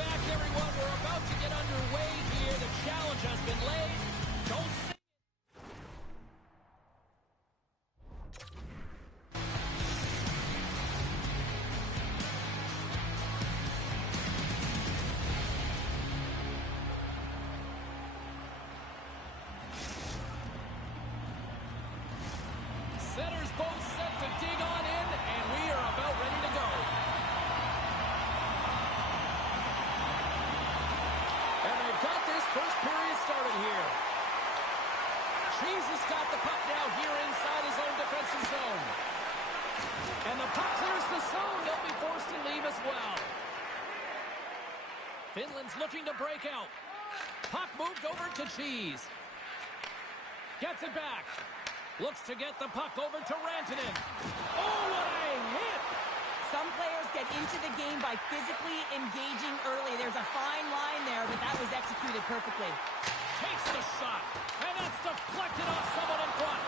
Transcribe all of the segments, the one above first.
back, everyone. We're about to get underway here. The challenge has been laid. Don't sing it. Centers both set to dig on in, and we are about ready to go. And they've got this first period started here. Cheese has got the puck now here inside his own defensive zone. And the puck clears the zone. They'll be forced to leave as well. Finland's looking to break out. Puck moved over to Cheese. Gets it back. Looks to get the puck over to Rantanen. Oh, what a hit! Some players get into the game by physically engaging early. There's a fine line there, but that was executed perfectly. Takes the shot, and that's deflected off someone in front.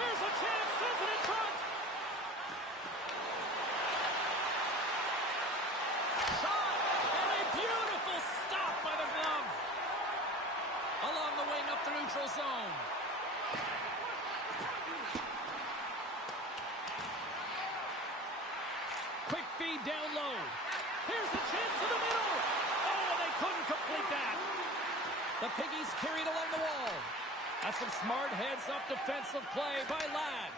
Here's a chance, sends it in front. Shot, and a beautiful stop by the glove. Along the wing up the neutral zone. Quick feed down low. Here's a chance to the middle. Oh, and they couldn't complete that. The Piggies carried along the wall. That's some smart heads-up defensive play by Ladd.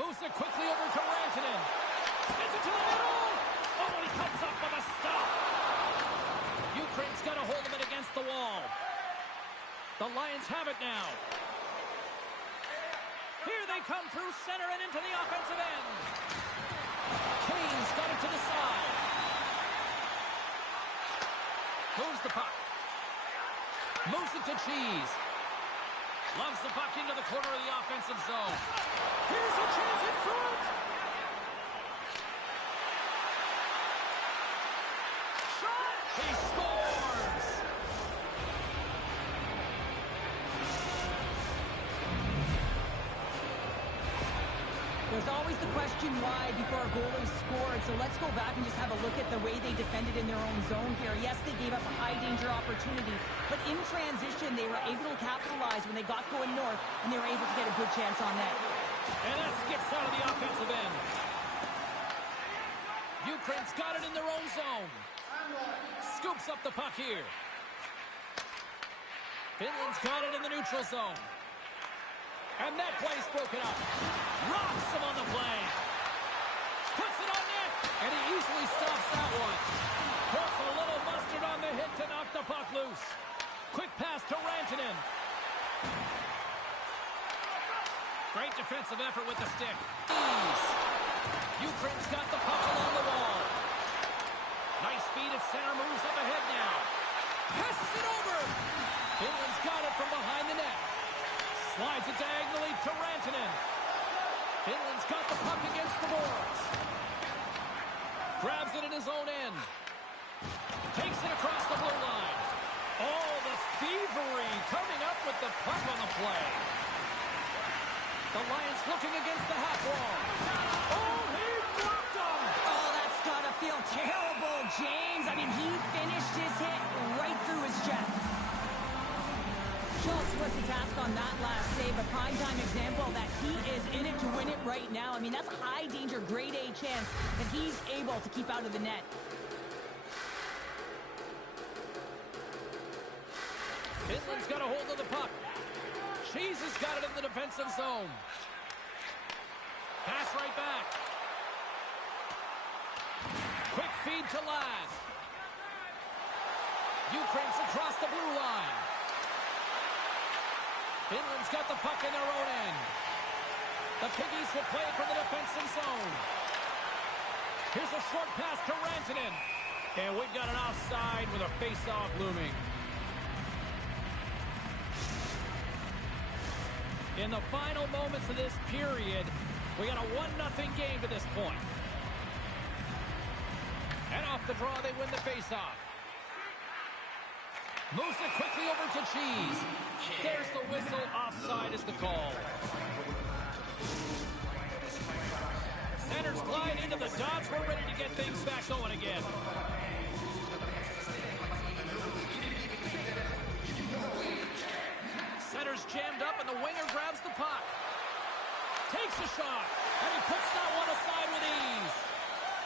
Moves it quickly over to Rantanen. Sends it to the middle. Oh, and he comes up with a stop. Ukraine's got to hold him against the wall. The Lions have it now. Here they come through center and into the offensive end. Kane's got it to the side. Moves the puck. Moves it to Cheese. Loves the puck into the corner of the offensive zone. Here's a chance in front. Shot! He scores! There's always the question why before a goal is scored, so let's go back and just have a look at the way they defended in their own zone here. Yes, they gave up a high-danger opportunity, but in transition, they were able to capitalize when they got going north, and they were able to get a good chance on net. And that skips out of the offensive end. Ukraine's got it in their own zone. Scoops up the puck here. Finland's got it in the neutral zone. And that play's broken up. Rocks him on the play. Puts it on net. And he easily stops that one. Puts a little mustard on the hit to knock the puck loose. Quick pass to Rantanen. Great defensive effort with the stick. Ukraine's got the puck along the wall. Nice feed at center. Moves up ahead now. Passes it over. Finland's got it from behind the net. Slides it diagonally to Rantanen. Finland's got the puck against the boards. Grabs it in his own end. Takes it across the blue line. Oh, the thievery coming up with the puck on the play. The Lions looking against the half wall. Oh, he blocked him. Oh, that's got to feel terrible, James. I mean, he finished his hit right through his chest. Just was the task on that last save, a prime-time example that he is in it to win it right now. I mean, that's a high-danger, grade-A chance that he's able to keep out of the net. Finland's got a hold of the puck. Cheese has got it in the defensive zone. Pass right back. Quick feed to Ladd. Ukraine's across the blue line. Finland's got the puck in their own end. The Piggies will play it from the defensive zone. Here's a short pass to Rantanen. And we've got an offside with a face-off looming. In the final moments of this period, we got a 1-0 game to this point. And off the draw, they win the face-off. Moves it quickly over to Cheese. There's the whistle. Offside is the call. centers glide into the dots. We're ready to get things back going again. Center's jammed up, and the winger grabs the puck. Takes a shot, and he puts that one aside with ease.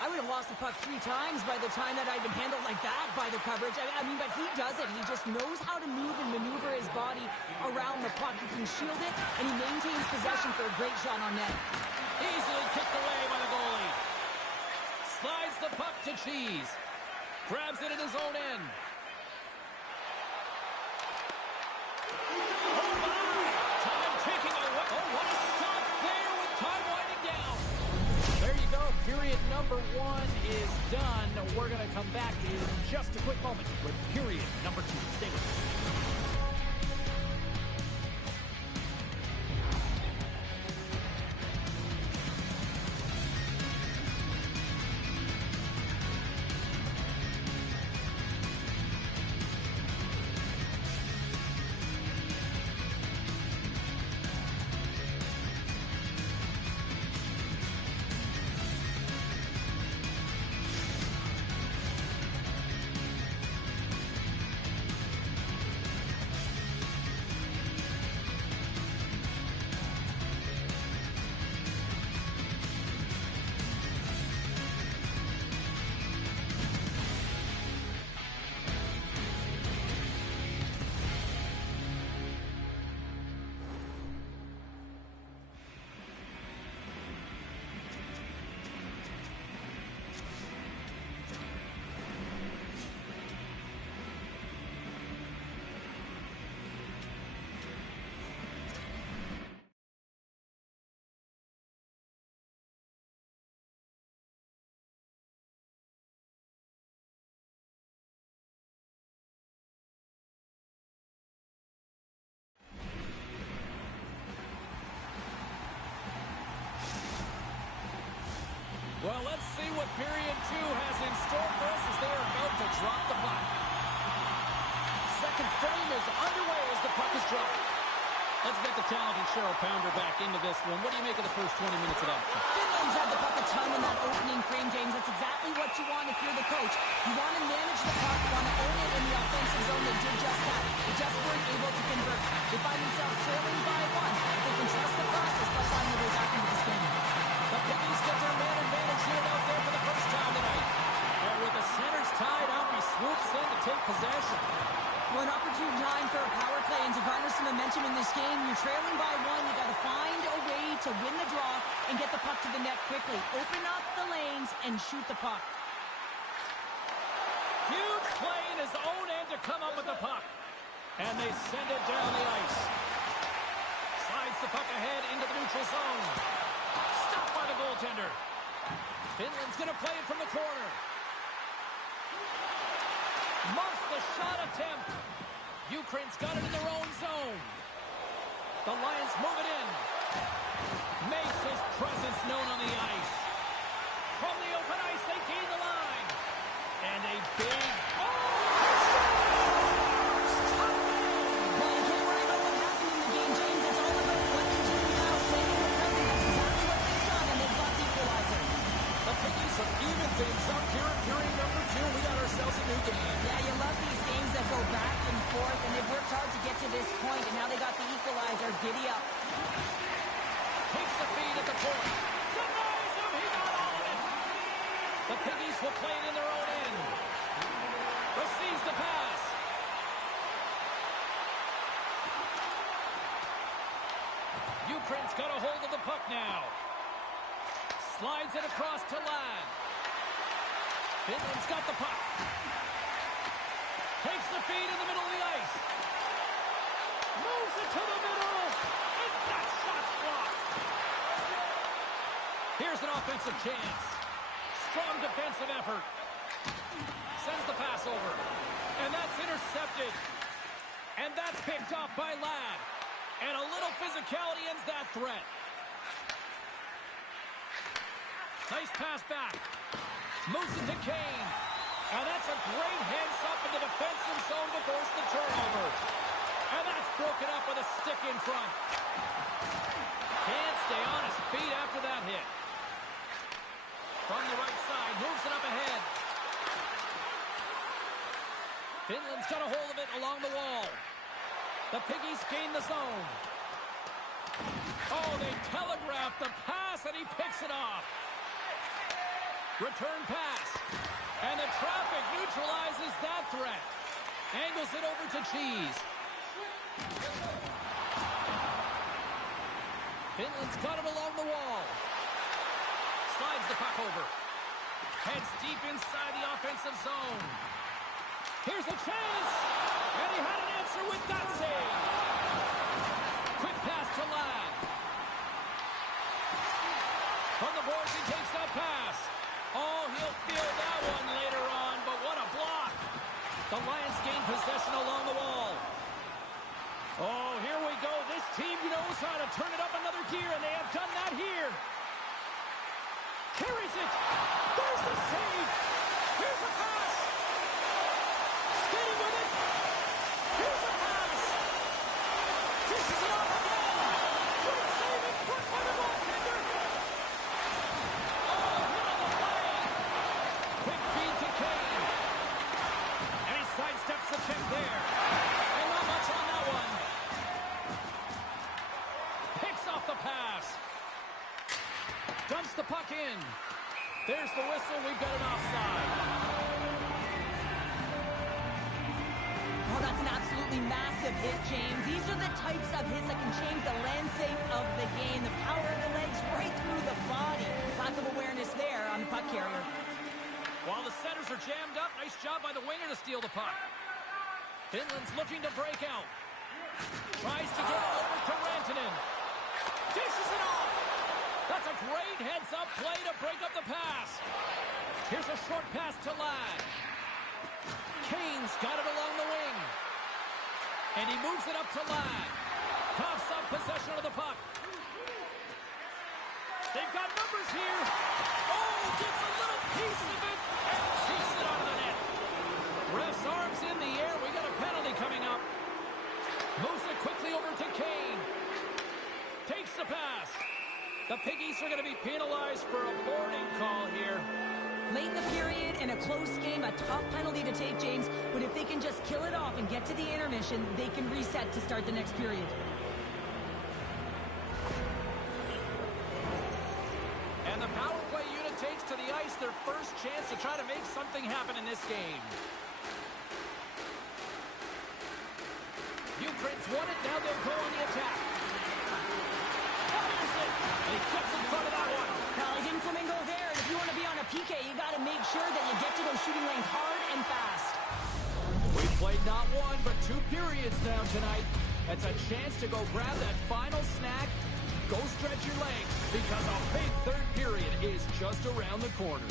I would have lost the puck 3 times by the time that I'd been handled like that by the coverage. I mean, but he does it. He just knows how to move and maneuver his body around the puck. He can shield it, and he maintains possession for a great shot on net. Easily kicked away by the goalie. Slides the puck to Cheese. Grabs it at his own end. Oh, my! Time ticking away. Oh, what a stop there with time winding down. There you go. Period number 1 is done. We're going to come back in just a quick moment with period number 2. Stay with us. Well, let's see what period 2 has in store for us as they are about to drop the puck. Second frame is underway as the puck is dropped. Let's get the talented Cheryl Pounder back into this one. What do you make of the first 20 minutes of action? Finland's had the puck a ton in that opening frame, James. That's exactly what you want if you're the coach. You want to manage the puck, you want to own it in the offensive zone. They did just that. They just weren't able to convert. They find themselves trailing by 1. If they can trust the process, they'll find their way back into this game. The Piggies get their man advantage unit out there for the first time tonight. And with the centers tied up, he swoops in to take possession. Well, an opportune time for a power play and to garner some momentum in this game. You're trailing by 1. You got to find a way to win the draw and get the puck to the net quickly. Open up the lanes and shoot the puck. Huge play in his own end to come up with the puck. And they send it down the ice. Slides the puck ahead into the neutral zone. Stopped by the goaltender. Finland's going to play it from the corner. Muffs the shot attempt. Ukraine's got it in their own zone. The Lions move it in. Makes his presence known on the ice. From the open ice, they gain the line. And a big... Well, you can't worry about what happened in the game, James. It's all about what you do now, staying in the present. That's exactly what they've done, and they've got the equalizer. The Piggies have evened things up here in period number 2. We got ourselves a new game. Yeah, you love these games that go back and forth, and they've worked hard to get to this point, and now they got the equalizer. Giddy up. Takes the feed at the point. Denies him. He got all of it. The Piggies will play it in their own end. Receives the pass. Ukraine's got a hold of the puck now. Slides it across to Ladd. Finland's got the puck. Takes the feed in the middle of the ice. Moves it to the middle. And that shot's blocked. Here's an offensive chance. Strong defensive effort. Sends the pass over. And that's intercepted. And that's picked up by Ladd. And a little physicality ends that threat. Nice pass back. Moves it to Kane. And that's a great heads-up in the defensive zone to force the turnover. And that's broken up with a stick in front. Can't stay on his feet after that hit. From the right side, moves it up ahead. Finland's got a hold of it along the wall. The Piggies gain the zone. Oh, they telegraphed the pass, and he picks it off. Return pass. And the traffic neutralizes that threat. Angles it over to Cheese. Finland's got it along the wall. Slides the puck over. Heads deep inside the offensive zone. Here's a chance. And he had an answer with that save. Quick pass to Ladd. From the boards, he takes that pass. Oh, he'll feel that one later on, but what a block. The Lions gain possession along the wall. Oh, here we go. This team knows how to turn it up another gear, and they have done that here. Carries it. There's the save. Here's the pass. Skating with it. Here's the pass. Dishes it off again. Great save in front by the goaltender. Oh, hit on the play. Quick feed to Kane. And he sidesteps the check there. And not much on that one. Picks off the pass. Dumps the puck in. There's the whistle. We've got an offside. Oh, that's an absolutely massive hit, James. These are the types of hits that can change the landscape of the game. The power of the legs right through the body. Lots of awareness there on the puck carrier. While the setters are jammed up, nice job by the winger to steal the puck. Finland's looking to break out. Tries to get it over to Rantanen. Dishes it off. That's a great heads-up play to break up the pass. Here's a short pass to Ladd. Kane's got it along the wing. And he moves it up to Ladd. Coughs up possession of the puck. They've got numbers here. Oh, gets a little piece of it and takes it out of the net. Ref's arms in the air. We got a penalty coming up. Moves it quickly over to Kane. Takes the pass. The Piggies are going to be penalized for a boarding call here. Late in the period, in a close game, a tough penalty to take, James. But if they can just kill it off and get to the intermission, they can reset to start the next period. And the power play unit takes to the ice their first chance to try to make something happen in this game. Ukraine's won it, now they'll go on the attack. Fires it, and he gets in front of that one. Now, like in Flamingo there, and if you want to be on a PK, you got to make sure that you get to those shooting lanes hard and fast. We've played not one, but 2 periods now tonight. It's a chance to go grab that final snack. Go stretch your legs, because a big third period is just around the corner.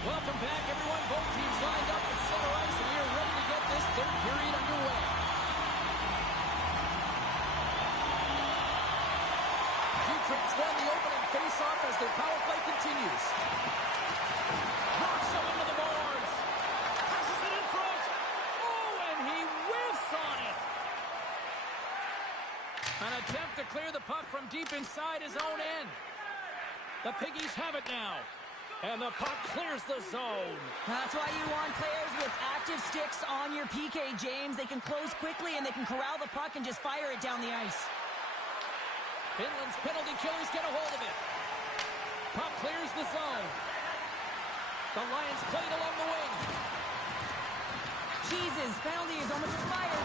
Welcome back, everyone. Both teams lined up at center ice, and we are ready to get this third period underway. Ukraine's won the opening face-off as their power play continues. Knocks them into the boards. An attempt to clear the puck from deep inside his own end. The Piggies have it now. And the puck clears the zone. That's why you want players with active sticks on your PK, James. They can close quickly and they can corral the puck and just fire it down the ice. Finland's penalty killers get a hold of it. Puck clears the zone. The Lions played along the wing. Jesus, penalty is almost expired.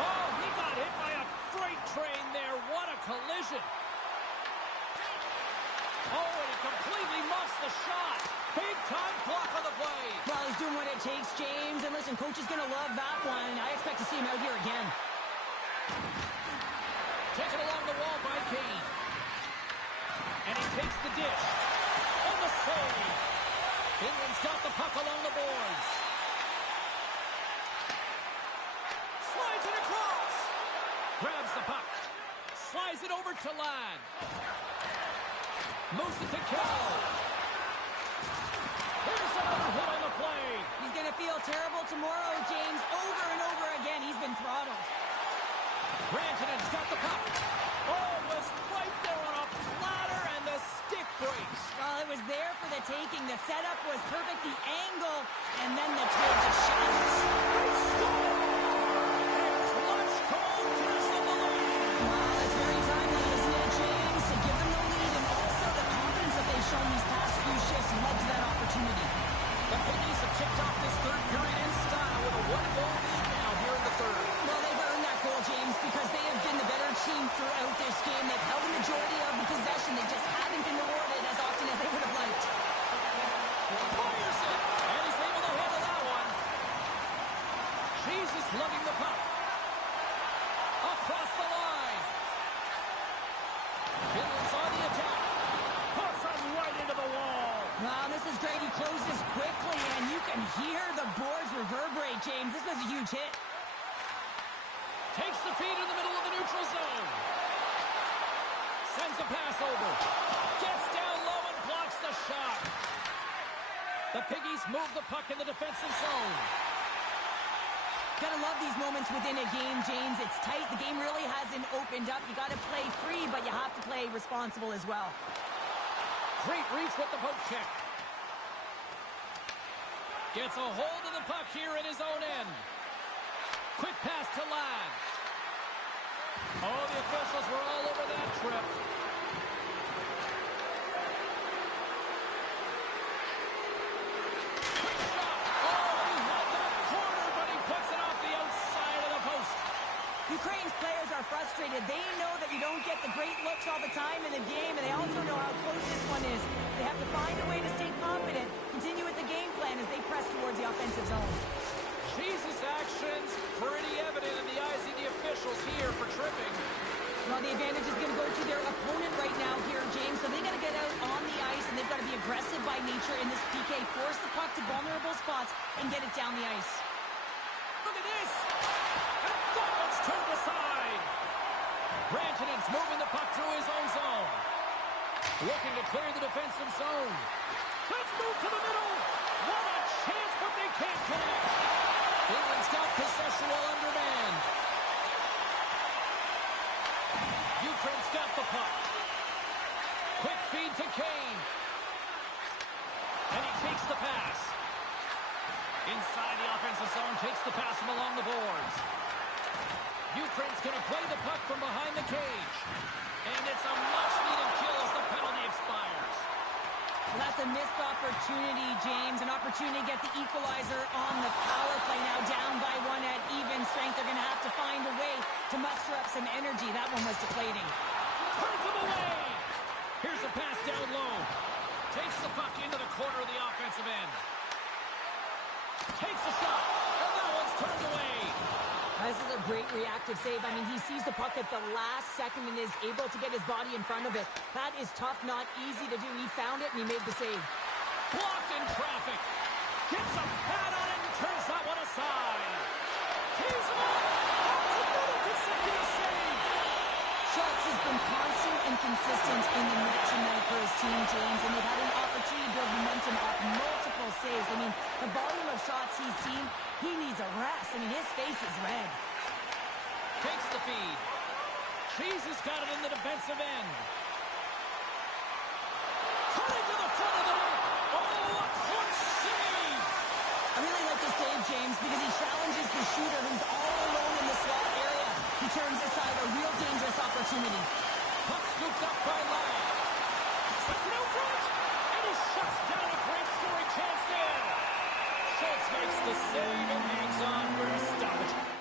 Oh, he got hit by a freight train there. What a collision. Oh, and he completely muffs the shot. Big time block on the play. Well, he's doing what it takes, James. And listen, coach is going to love that one. I expect to see him out here again. Taken along the wall by Kane. And he takes the dish. And the save. Finland's got the puck along the boards. Slides it across. Grabs the puck. Slides it over to Ladd. Moves it to Kell. Here's another hit on the play. He's going to feel terrible tomorrow, James. Over and over again, he's been throttled. Rantanen's got the puck. Oh, was right there on a platter, and the stick breaks. Well, it was there for the taking. The setup was perfect, the angle, and then the toe just shatters. It's clutch goal to the lead. Well, it's very timely, isn't it, James? To give them the lead, and also the confidence that they've shown these past few shifts led to that opportunity. The Piggies have kicked off this third period in style with a one-goal lead now here in the third. Well, they've earned that goal, James, because they have been the better team throughout this game. They've held the majority of the possession. They just haven't been rewarded as often as they would have liked. Fires it, and he's able to handle that one. Jesus lugging the puck. Across the line. Finland's on the attack. Puts him right into the wall. Wow, this is great. He closes quickly, and you can hear the boards reverberate, James. This was a huge hit. Takes the feed in the middle of the neutral zone. Sends a pass over. Gets down low and blocks the shot. The Piggies move the puck in the defensive zone. Gotta love these moments within a game, James. It's tight. The game really hasn't opened up. You gotta play free, but you have to play responsible as well. Great reach with the poke check. Gets a hold of the puck here in his own end. Quick pass to Ladd. Oh, the officials were all over that trip. Quick shot. Oh, he had that corner, but he puts it off the outside of the post. Ukraine's players are frustrated. They know that you don't get the great looks all the time in the game, and they also know how close this one is. They have to find a way to stay confident, continue with the game plan as they press towards the offensive zone. Jesus' actions pretty evident in the eyes of the officials here for tripping. Well, the advantage is going to go to their opponent right now here, James, so they got to get out on the ice, and they've got to be aggressive by nature in this PK, force the puck to vulnerable spots, and get it down the ice. Look at this! And that one's turned aside! Rantanen's moving the puck through his own zone. Looking to clear the defensive zone. Let's move to the middle! What a chance, but they can't connect! Finland's got possession while undermanned. Ukraine's got the puck. Quick feed to Kane. And he takes the pass. Inside the offensive zone, takes the pass from along the boards. Ukraine's going to play the puck from behind the cage. And it's a much-needed kill as the penalty expires. Well, that's a missed opportunity, James. An opportunity to get the equalizer on the power play. Now down by one at even strength. They're going to have to find a way to muster up some energy. That one was deflating. Turns him away. Here's a pass down low. Takes the puck into the corner of the offensive end. Takes a shot. And that one's turned away. This is a great reactive save. I mean, he sees the puck at the last second and is able to get his body in front of it. That is tough, not easy to do. He found it and he made the save. Blocked in traffic. Gets a pad on it and turns that one aside. Tees him up. That's another consecutive save. Schultz has been constant and consistent in the net tonight for his team, James, and they've had an opportunity to build momentum off multiple saves. I mean, the volume of shots he's seen, he needs a rest. I mean, his face is red. Takes the feed. Jesus got it in the defensive end. Turning to the front of the net. Oh, a clutch save. I really like the save, James, because he challenges the shooter who's all alone in the slot area. He turns aside a real dangerous opportunity. Puck scooped up by Lau. Sends it out front. And he shuts down a great scoring chance there. Schultz makes the save and hangs on for a stoppage.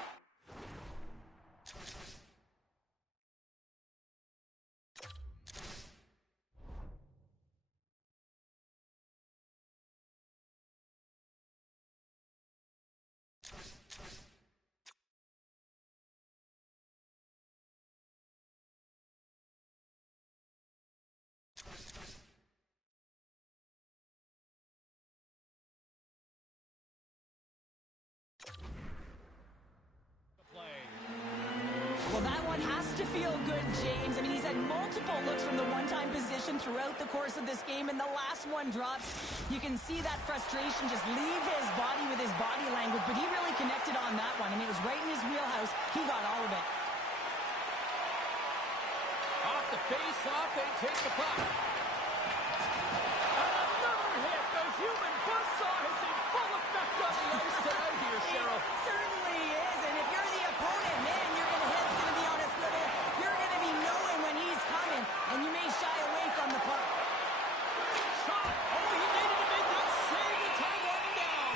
Well, that one has to feel good, James. I mean, he's had multiple looks from the one-time position throughout the course of this game, and the last one drops. You can see that frustration just leave his body with his body language, but he really connected on that one. I mean, it was right in his wheelhouse. He got all of it. Off the face-off, they take the puck. And another hit. The human buzzsaw is in full effect on the ice tonight here, Cheryl. It certainly is, and if you're the opponent, man, your head's going to be on a swivel. You're going to be knowing when he's coming, and you may shy away from the puck. Shot. Oh, he needed to make that save with time running down.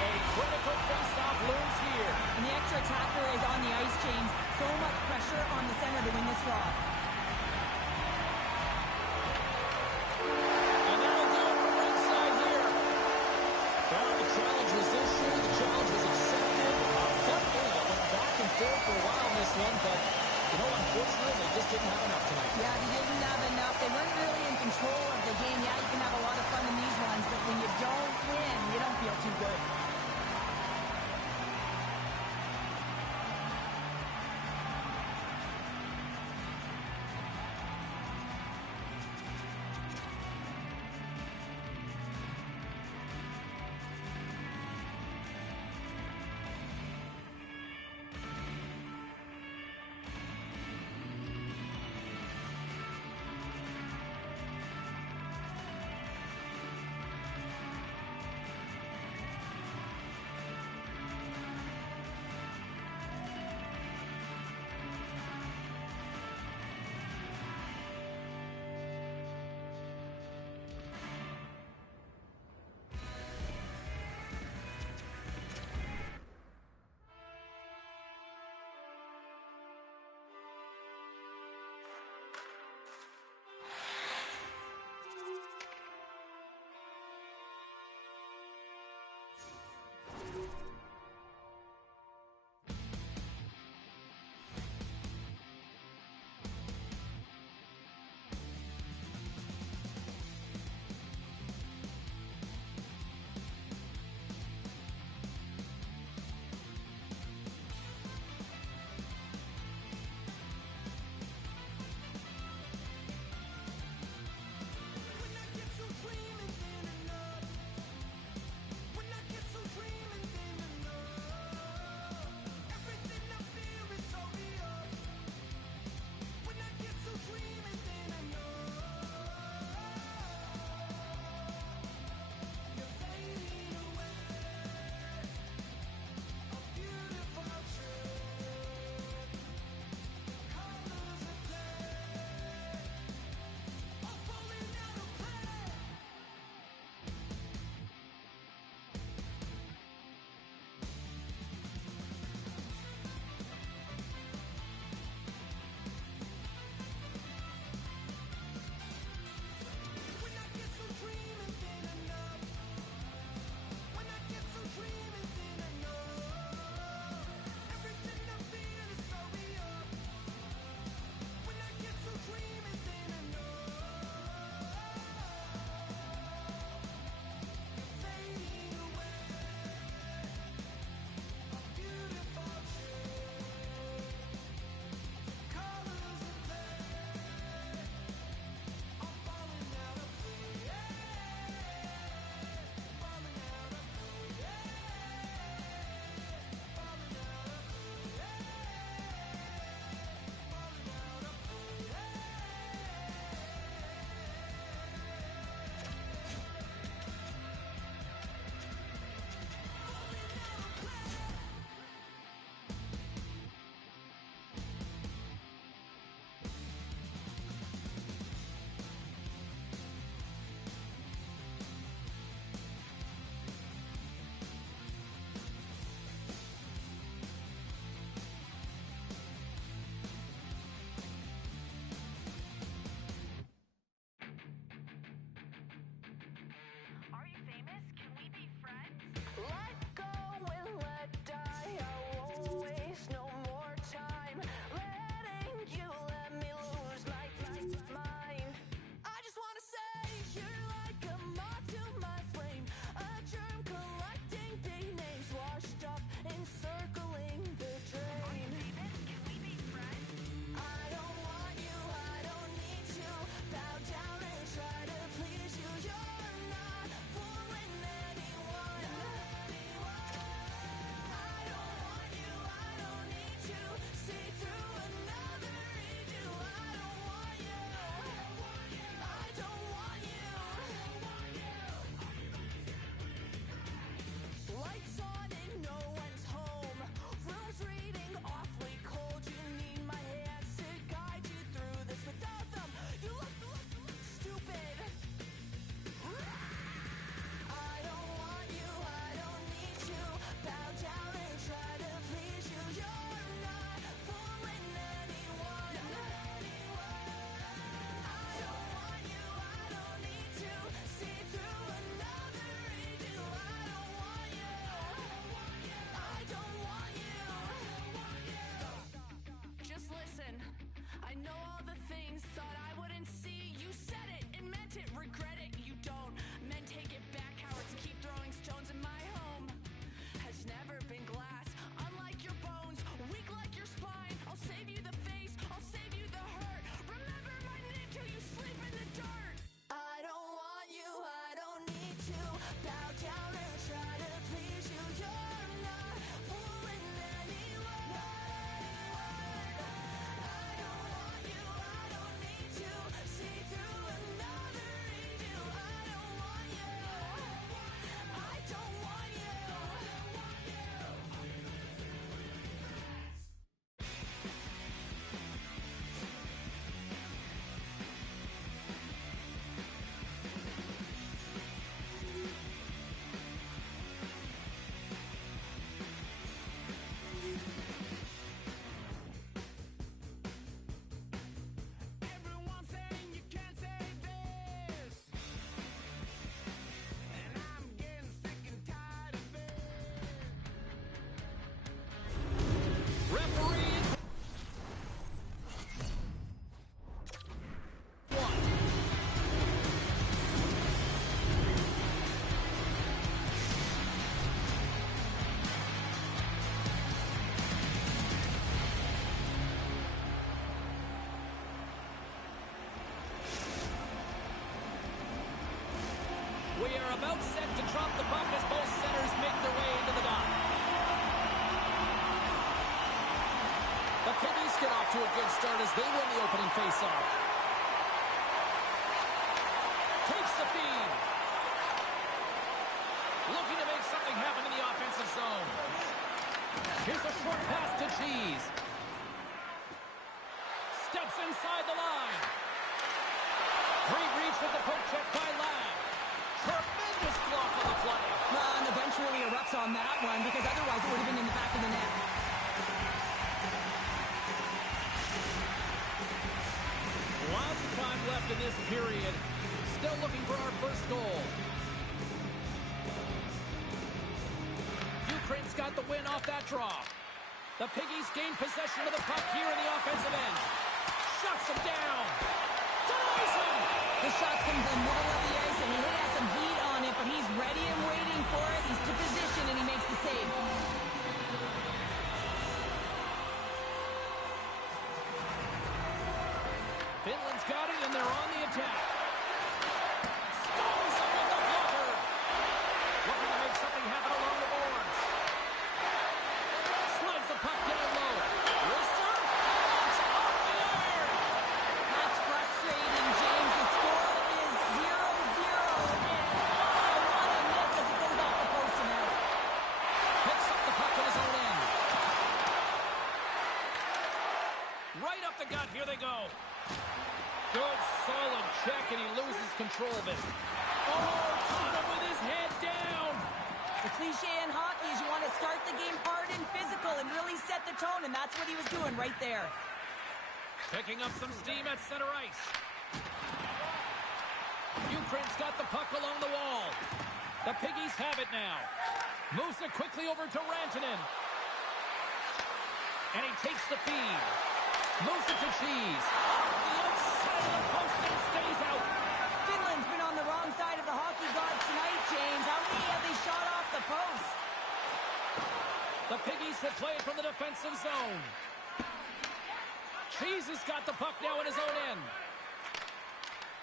A critical face-off looms here. And the extra attacker is on the ice, James. So much pressure on the center to win this draw. And that'll do it from ringside here. Well, the challenge was issued. The challenge was accepted. A fun game that went back and forth for a while in this one, but, you know, unfortunately, they just didn't have enough tonight. Yeah, they didn't have enough. They weren't really in control of the game. Yeah, you can have a lot of fun in these ones, but when you don't win, you don't feel too good. We are about set to drop the puck as both centers make their way into the dot. The Piggies get off to a good start as they win the opening faceoff. Takes the feed. Looking to make something happen in the offensive zone. Here's a short pass to Cheese. Steps inside the line. Great reach with the poke check by Ladd. Tremendous block on the play. And the bench really erupts on that one because otherwise it would have been in the back of the net. Lots of time left in this period. Still looking for our first goal. Ukraine's got the win off that draw. The Piggies gain possession of the puck here in the offensive end. Shuts him down. Denies him. The shot's coming from the middle of the ice, and he has some heat on it, but he's ready and waiting for it. He's to position, and he makes the save. Finland's got it, and they're on the attack. Stones him with the blocker. Looking to make something happen along the boards. Slides the puck down low. Wrister, and it's off the iron. That's frustrating, James. The score is 0-0, and what a miss as it goes off the post and out. Picks up the puck in his own end. Right up the gut. Here they go. Good, solid check, and he loses control of it. Oh, caught him with his head down. The cliche in hockey is you want to start the game hard and physical and really set the tone, and that's what he was doing right there. Picking up some steam at center ice. Ukraine's got the puck along the wall. The Piggies have it now. Moves it quickly over to Rantanen. And he takes the feed. Moves it to Cheese. Off the outside of the post and stays out. Finland's been on the wrong side of the hockey gods tonight, James. How many have they shot off the post? The Piggies will play it from the defensive zone. Cheese has got the puck now in his own end.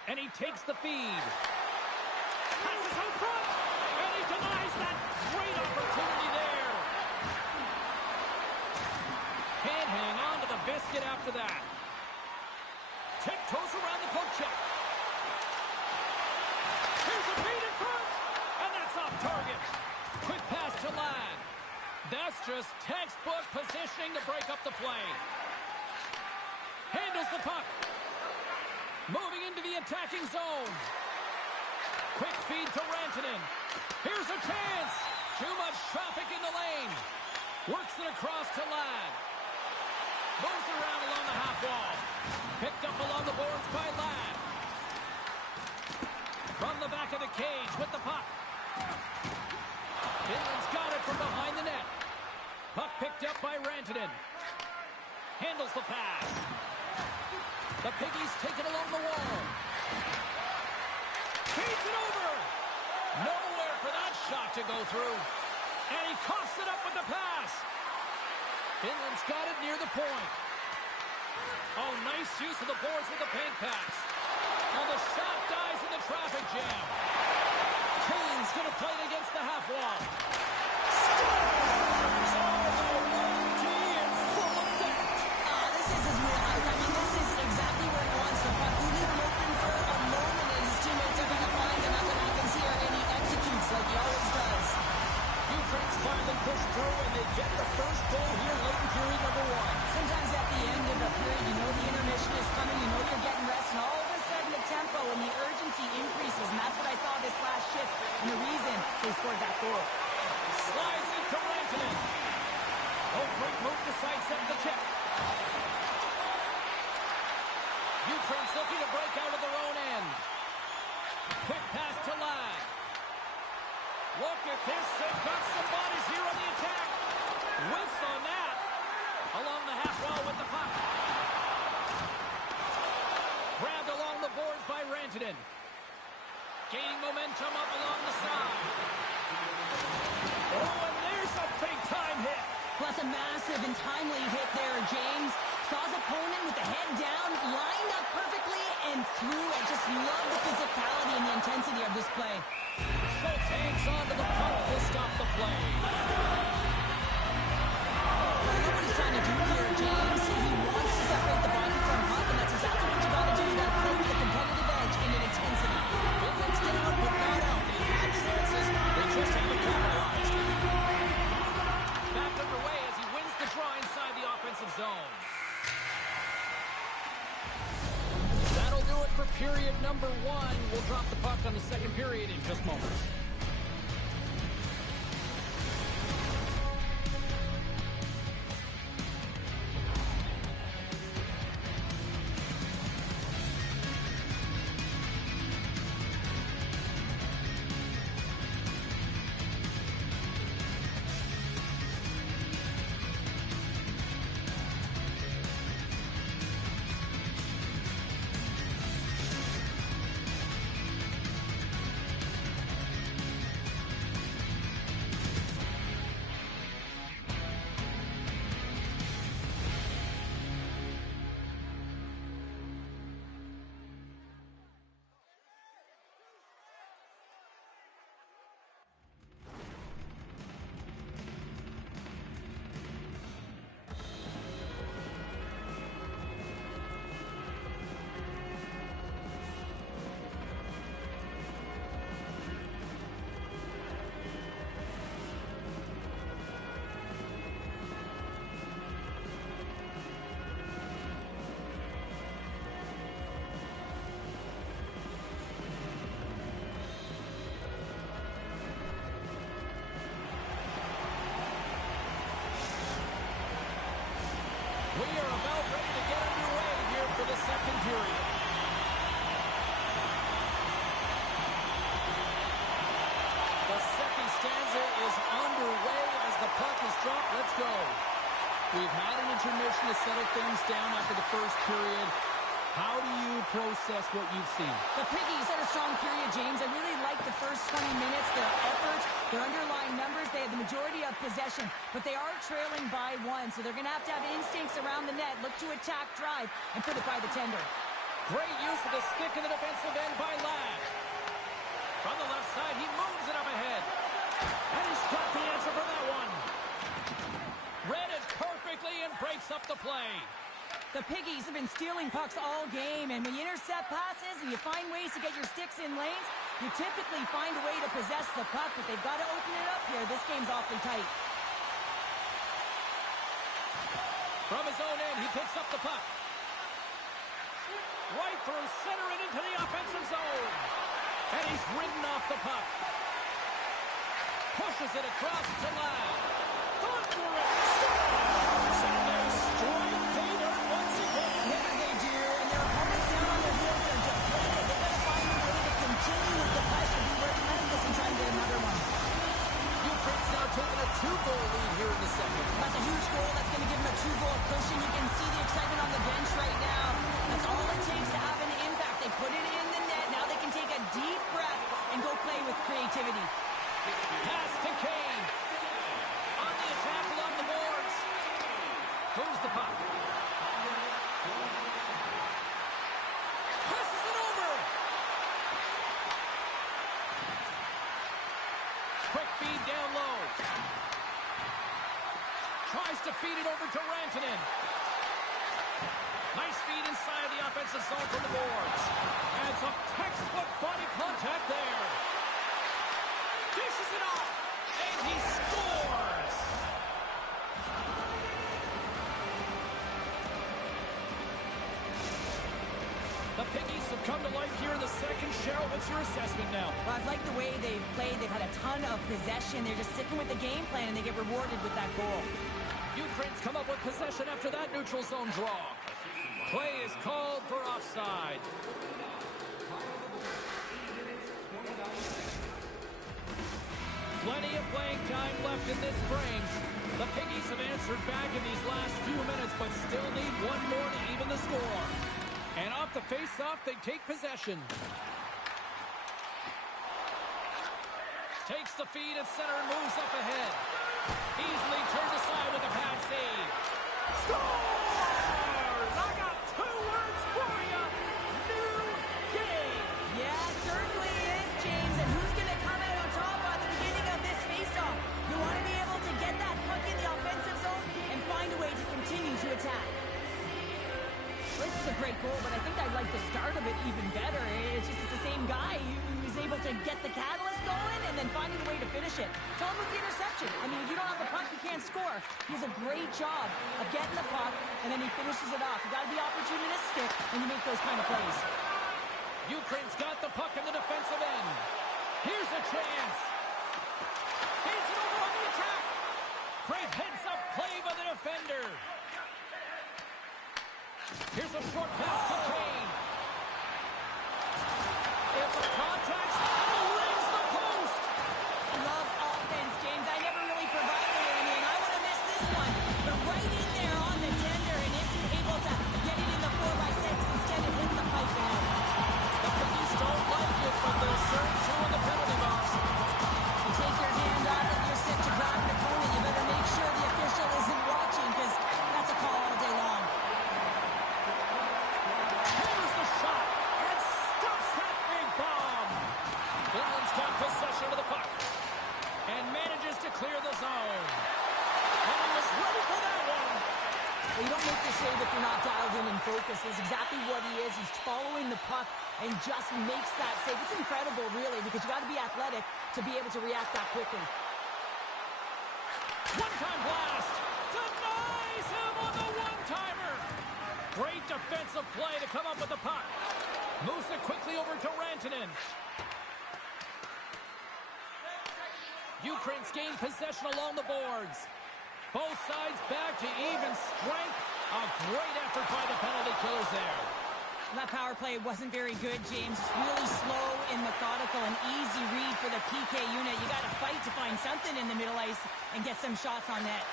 And he takes the feed. Passes out front. And he denies that great opportunity there. Can't hang on to the biscuit after that. Tiptoes around the poke check. Here's a feed in front. And that's off target. Quick pass to Ladd. That's just textbook positioning to break up the play. Handles the puck. Moving into the attacking zone. Quick feed to Rantanen. Here's a chance. Too much traffic in the lane. Works it across to Ladd. Moves around along the half wall. Picked up along the boards by Ladd. From the back of the cage with the puck. Finland's got it from behind the net. Puck picked up by Rantanen. Handles the pass. The Piggies take it along the wall. Feeds it over. Nowhere for that shot to go through. And he coughs it up with the pass. Finland's got it near the point. Oh, nice use of the boards with the paint pass. And the shot dies in the traffic jam. Kane's going to play it against the half wall. Scores! Oh, mighty and full effect. This is his wheelhouse. I mean, this is exactly where he wants the puck. You leave him open for a moment, and his teammates are going to find him. That's what happens here, and he executes like he always does. Ukraine's finally pushed through, and they get the first goal here late in period number one. Sometimes at the end of a period, you know the intermission is coming, you know you're getting rest, and all of a sudden the tempo and the urgency increases, and that's what I saw this last shift, and the reason they scored that goal. Slides into Rantanen. Oh, great move to sidestep the check. Ukraine's looking to break out of their own end. Quick pass to Ladd. Look at this. They've got some bodies here on the attack. Whiffs on that. Along the half wall with the puck. Grabbed along the boards by Rantanen. Gaining momentum up along the side. Oh, and there's a big-time hit. Plus a massive and timely hit there, James. Saw his opponent with the head down, lined up perfectly, and threw. I just love the physicality and the intensity of this play. second period in just moments. We are about ready to get underway here for the second period. The second stanza is underway as the puck is dropped. Let's go. We've had an intermission to settle things down after the first period. How do you process what you've seen? The Piggies had a strong period, James. I really liked the first 20 minutes, their effort, their underlying numbers. They had the majority of possession, but they are trailing by one, so they're going to have instincts around the net, look to attack, drive, and put it by the tender. Great use of the stick in the defensive end by Ladd. From the left side, he moves it up ahead. And he's got the answer for that one. Read it perfectly and breaks up the play. The Piggies have been stealing pucks all game, and when you intercept passes and you find ways to get your sticks in lanes, you typically find a way to possess the puck, but they've got to open it up here. This game's awfully tight. From his own end, he picks up the puck. Right through center and into the offensive zone. And he's ridden off the puck. Pushes it across to Ladd. Thundering scores! And they strike pay dirt once again. Yeah, they do, and their opponents down on their heels are depleted. They've got to find a way to continue with the pressure, be relentless and try to get another one. Ukraine's now taking a 2-goal lead here in the second. That's a huge goal. That's going to give them a 2-goal cushion. You can see the excitement on the bench right now. That's all it takes to have an impact. They put it in the net. Now they can take a deep breath and go play with creativity. Pass to Kane. On the attack along the boards. Moves the puck. Passes it over. Quick feed down low. Tries to feed it over to Rantanen. Nice feed inside the offensive zone from the boards. And some textbook body contact there. Dishes it off. And he scores. The Piggies have come to life here in the second. Cheryl, what's your assessment now? Well, I've liked the way they've played. They've had a ton of possession. They're just sticking with the game plan, and they get rewarded with that goal. Ukraine's come up with possession after that neutral zone draw. Play is called for offside. Plenty of playing time left in this frame. The Piggies have answered back in these last few minutes, but still need one more to even the score. And off the face-off, they take possession. Takes the feed at center and moves up ahead. Easily turned aside with a pad save. Scores! I got 2 words for you. New game. Yeah, it certainly is, James. And who's going to come out on top at the beginning of this face-off? You want to be able to get that puck in the offensive zone and find a way to continue to attack. This is a great goal, but I think I like the start of it even better. It's the same guy who's able to get the catalyst going and then finding a way to finish it. It's all with the interception. I mean, if you don't have the puck, you can't score. He does a great job of getting the puck, and then he finishes it off. You got to be opportunistic when you make those kind of plays. Ukraine's got the puck in the defensive end. chance. Hands it over on the attack. Great heads-up play by the defender. Here's a short pass to Kane. It's a contact. Oh, rings the post. Love offense, James. I never really provided any, and I would have missed this one. But right in there on the tender and isn't able to get it in the 4x6. Instead, it hits the pipe out. The Piggies don't like it, but they'll serve through in the penalty box. You take your hand off if you're set to grab an opponent. You better make sure the official isn't watching, because that's a call all day long. Hammers the shot and stops that big bomb. Finland's got possession of the puck and manages to clear the zone. And he was ready for that one. Well, you don't make the save if you're not dialed in and focused. That's exactly what he is. He's following the puck and just makes that save. It's incredible, really, because you got to be athletic to be able to react that quickly. One-time blast. Denies him on the one-timer. Great defensive play to come up with the puck. Moves it quickly over to Rantanen. Ukraine's gained possession along the boards. Both sides back to even strength. A great effort by the penalty killers there. That power play wasn't very good, James. Really slow and methodical, an easy read for the PK unit. You got to fight to find something in the middle ice and get some shots on net.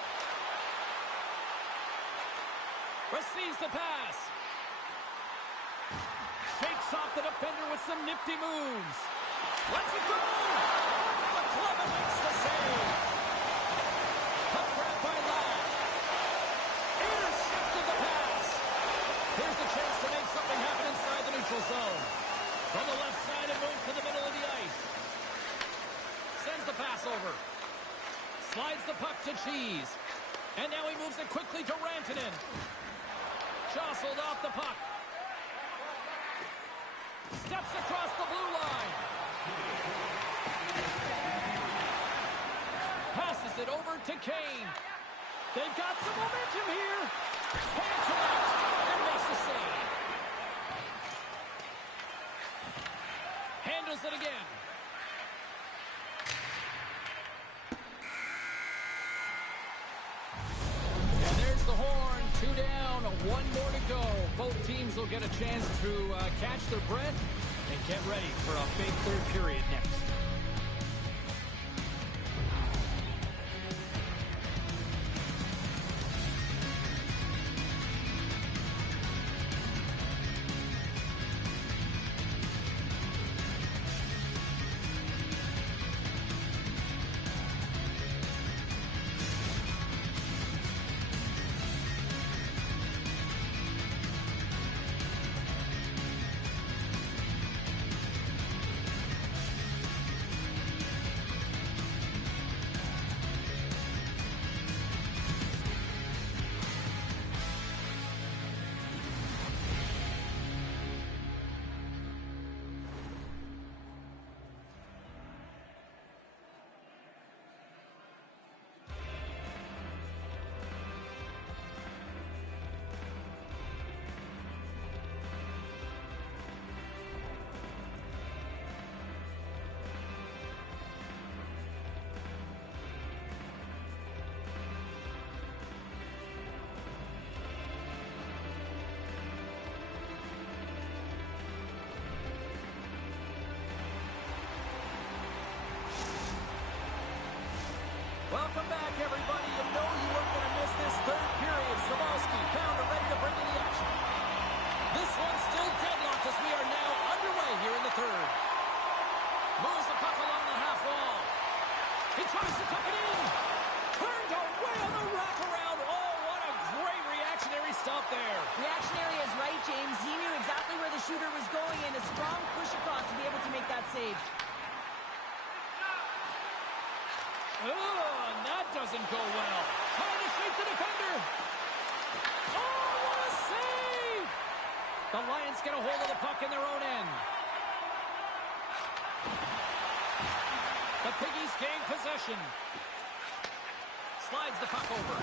Receives the pass. Shakes off the defender with some nifty moves. Lets it go. Off the glove and makes the save. Puck grab by Ladd. Intercepted the pass. Here's a chance to make something happen inside the neutral zone. From the left side, it moves to the middle of the ice. Sends the pass over. Slides the puck to Cheese. And now he moves it quickly to Rantanen. Jostled off the puck. Steps across the blue line. Passes it over to Kane. They've got some momentum here. Can't connect and makes the save. Handles it again. And there's the horn. 2 down, 1 more to go. Both teams will get a chance to catch their breath and get ready for a big third period next. Welcome back, everybody. You know you weren't going to miss this third period. Samalski found and ready to bring in the action. This one's still deadlocked as we are now underway here in the third. Moves the puck along the half wall. He tries to tuck it in. Turned away on the wraparound. Oh, what a great reactionary stop there. Reactionary is right, James. He knew exactly where the shooter was going, and a strong push across to be able to make that save. Oh, and that doesn't go well. Trying to shake the defender. Oh, what a save! The Lions get a hold of the puck in their own end. The Piggies gain possession. Slides the puck over.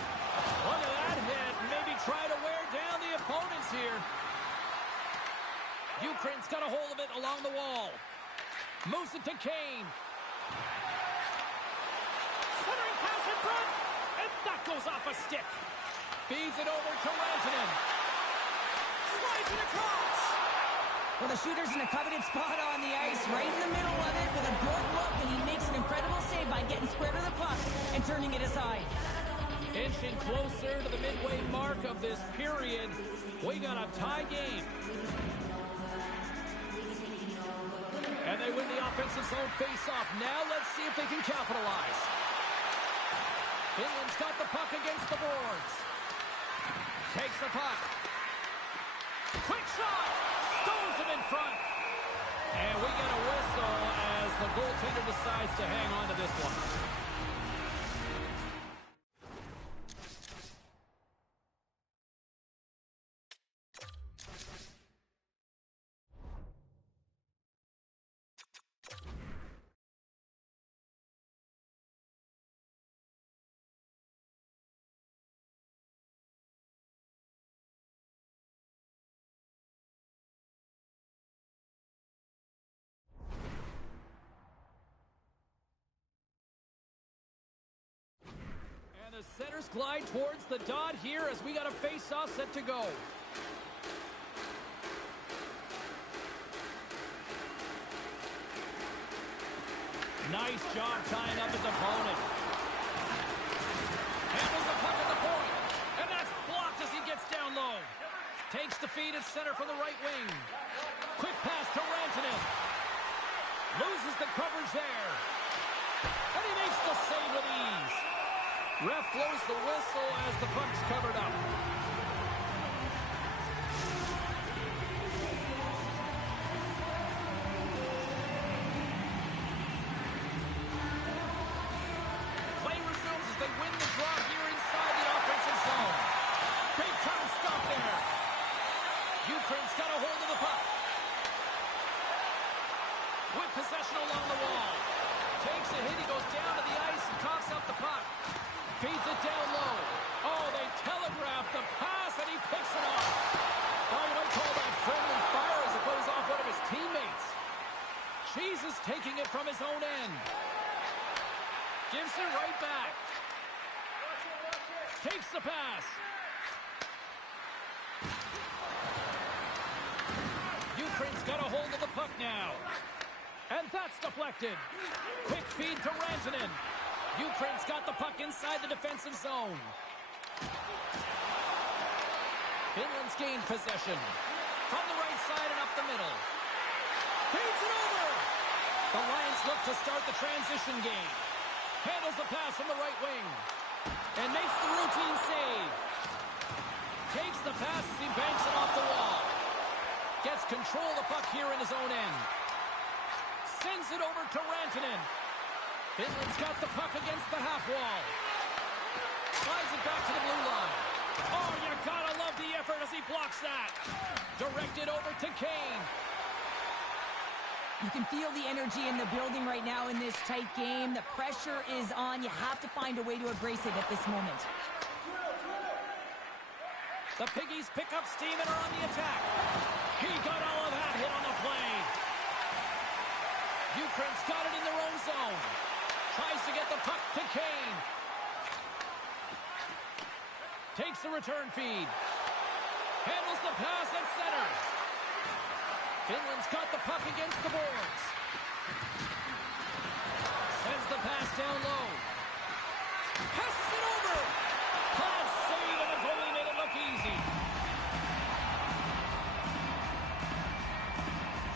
Look at that hit. Maybe try to wear down the opponents here. Ukraine's got a hold of it along the wall. Moves it to Kane. Centering pass in front. And that goes off a stick. Feeds it over to Rantanen. Slides it across. Well, the shooter's in a coveted spot on the ice, right in the middle of it with a good look, and he makes an incredible save by getting square to the puck and turning it aside. Inching closer to the midway mark of this period. We got a tie game. And they win the offensive zone face-off. Now let's see if they can capitalize. Finland's got the puck against the boards. Takes the puck. Quick shot! Stones him in front. And we get a whistle as the goaltender decides to hang on to this one. The centers glide towards the dot here as we got a face-off set to go. Nice job tying up his opponent. Handles the puck at the point. And that's blocked as he gets down low. Takes the feed at center from the right wing. Quick pass to Rantanen. Loses the coverage there. And he makes the save with ease. Ref blows the whistle as the puck's covered up. Play resumes as they win the draw here inside the offensive zone. Big time stop there. Ukraine's got a hold of the puck. With possession along the wall. Takes a hit, he goes down to the ice and coughs up the puck. Feeds it down low. Oh, they telegraph the pass, and he picks it off. Oh, you might call that friendly fire as it goes off one of his teammates. Cheese is taking it from his own end. Gives it right back. Takes the pass. Ukraine's got a hold of the puck now. And that's deflected. Quick feed to Rantanen. Ukraine's got the puck inside the defensive zone. Finland's gained possession. From the right side and up the middle. Feeds it over. The Lions look to start the transition game. Handles the pass from the right wing. And makes the routine save. Takes the pass as he banks it off the wall. Gets control of the puck here in his own end. Sends it over to Rantanen. Finland's got the puck against the half wall. Slides it back to the blue line. Oh, you gotta love the effort as he blocks that. Directed over to Kane. You can feel the energy in the building right now in this tight game. The pressure is on. You have to find a way to embrace it at this moment. The Piggies pick up steam and are on the attack. He got all of that hit on the play. Ukraine's got it in their own zone. Tries to get the puck to Kane. Takes the return feed. Handles the pass at center. Finland's got the puck against the boards. Sends the pass down low. Passes it over. Class save, and the goalie made it look easy.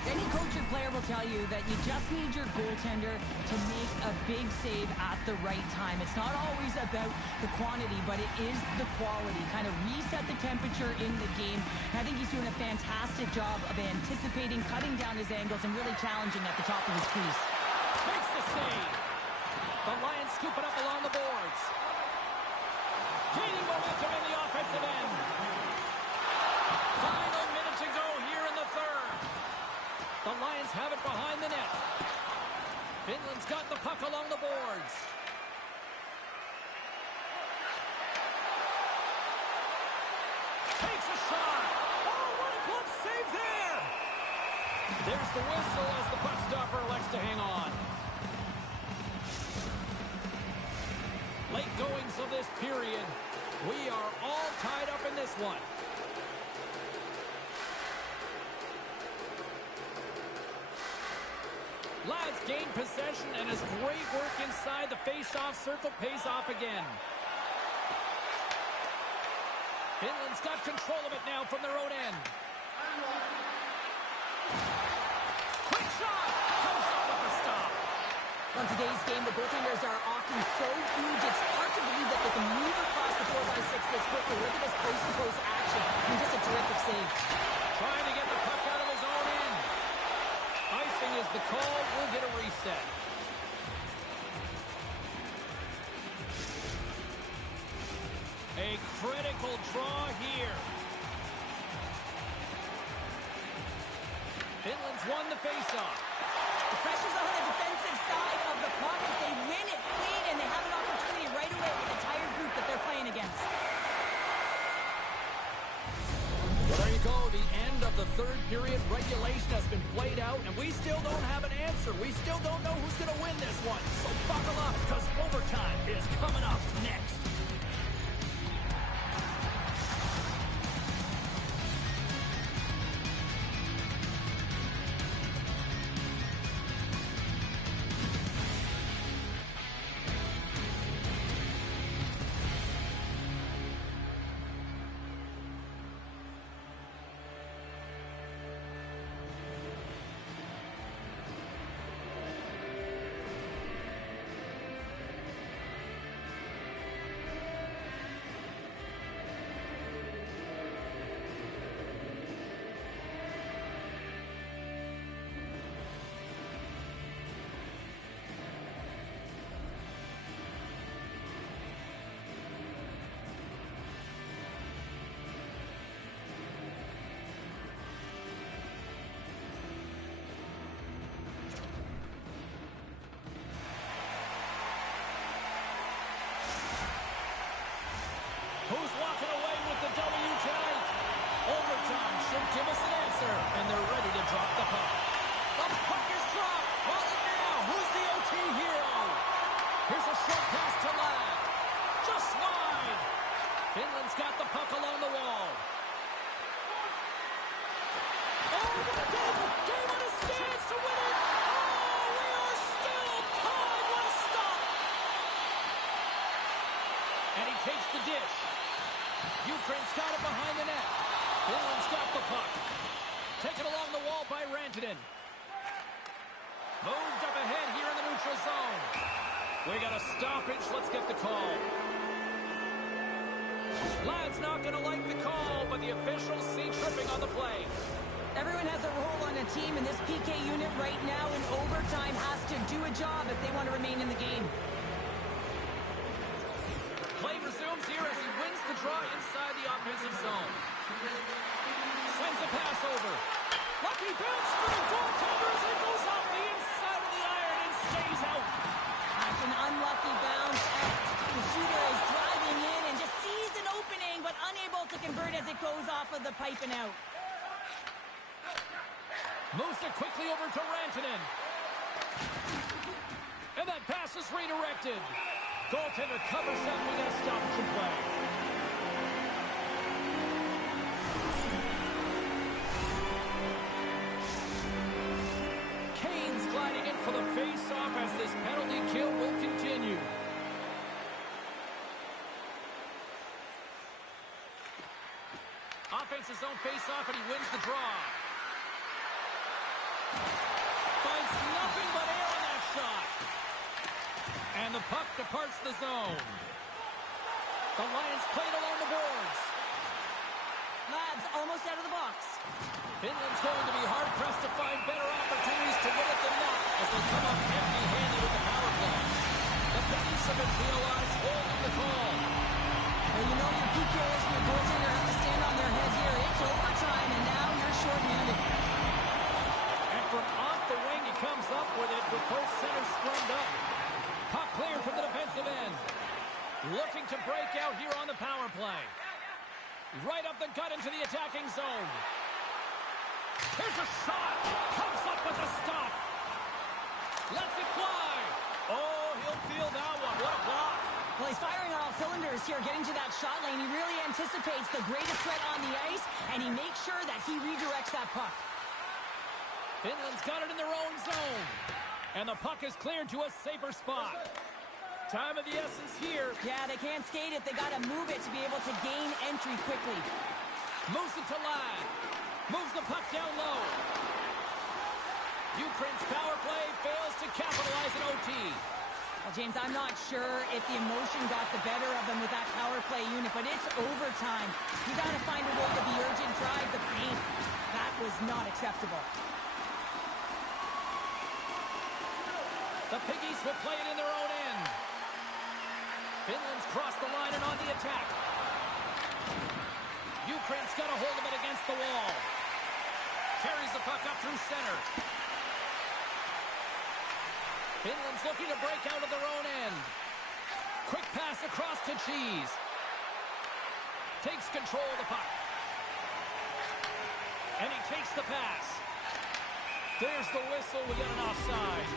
Any coach or player will tell you that you just need your goaltender to make a big save at the right time. It's not always about the quantity, but it is the quality. Kind of reset the temperature in the game. And I think he's doing a fantastic job of anticipating, cutting down his angles, and really challenging at the top of his crease. Makes the save. The Lions scoop it up along the boards. Gaining momentum in the offensive end. Final minute to go here in the third. The Lions have it behind the net. Finland's got the puck along the boards. Takes a shot. Oh, what a glove save there. There's the whistle as the puck stopper elects to hang on. We are all tied up in this one. Lads gain possession, and his great work inside the face-off circle pays off again. Finland's got control of it now from their own end. Quick shot! Comes up with a stop. On today's game, the goaltenders are often so huge, it's hard to believe that they can move across the 4x6 this quickly. Look at this post-to-post action. I mean, just a terrific save. Trying to get the puck out of his own end. Icing is the call. We'll get a reset. A critical draw here. Finland's won the faceoff. The pressure's on the defensive side of the puck. If they win it clean, and they have an opportunity right away with the tired group that they're playing against. Well, there you go. The end of the third period. Regulation has been played out, and we still don't have an answer. We still don't know who's going to win this one. So buckle up, because overtime is coming up next. Who's walking away with the W tonight? Overtime should give us an answer, and they're ready to drop the puck. The puck is dropped. Well, and now, who's the OT hero? Here's a short pass to Ladd. Just wide. Finland's got the puck along the wall. Oh, what a goal! Game on his stance to win it. Oh, we are still tied. What a stop! And he takes the dish. Ukraine's got it behind the net. Finland's got the puck. Taken along the wall by Rantanen. Moved up ahead here in the neutral zone. We got a stoppage. Let's get the call. Ladd's not going to like the call, but the officials see tripping on the play. Everyone has a role on a team, and this PK unit right now in overtime has to do a job if they want to remain in the game. Play resumes here as he wins the draw inside the offensive zone. Sends a pass over. Lucky bounce for the goaltender as it goes off the inside of the iron and stays out. That's an unlucky bounce as the shooter is driving in and just sees an opening but unable to convert as it goes off of the pipe and out. Moves it quickly over to Rantanen. And that pass is redirected. Goaltender covers that. We got a stoppage in play. Kane's gliding in for the face-off as this penalty kill will continue. Offense's own face-off, and he wins the draw. Finds nothing but air on that shot. And the puck departs the zone. The Lions played along the boards. Lads almost out of the box. Finland's going to be hard-pressed to find better opportunities to win it than not as they come up empty-handed with the power play. The police have been penalized, holding the call. Well, you know your PKs and your goaltender have to stand on their head here. It's overtime, and now you're shorthanded. And from off the wing, he comes up with it with both centers scrummed up. Puck cleared from the defensive end. Looking to break out here on the power play. Right up the gut into the attacking zone. Here's a shot. Comes up with a stop. Lets it fly. Oh, he'll feel that one. What a block. Well, he's firing on all cylinders here, getting to that shot lane. He really anticipates the greatest threat on the ice, and he makes sure that he redirects that puck. Finland's got it in their own zone. And the puck is cleared to a safer spot. Time of the essence here. Yeah, they can't skate it. They got to move it to be able to gain entry quickly. Moves it to line. Moves the puck down low. Ukraine's power play fails to capitalize in OT. Well, James, I'm not sure if the emotion got the better of them with that power play unit, but it's overtime. You got to find a way to be urgent, drive the paint. That was not acceptable. The Piggies will play it in their own end. Finland's crossed the line and on the attack. Ukraine's got a hold of it against the wall. Carries the puck up through center. Finland's looking to break out of their own end. Quick pass across to Cheese. Takes control of the puck. And he takes the pass. There's the whistle. We got an offside.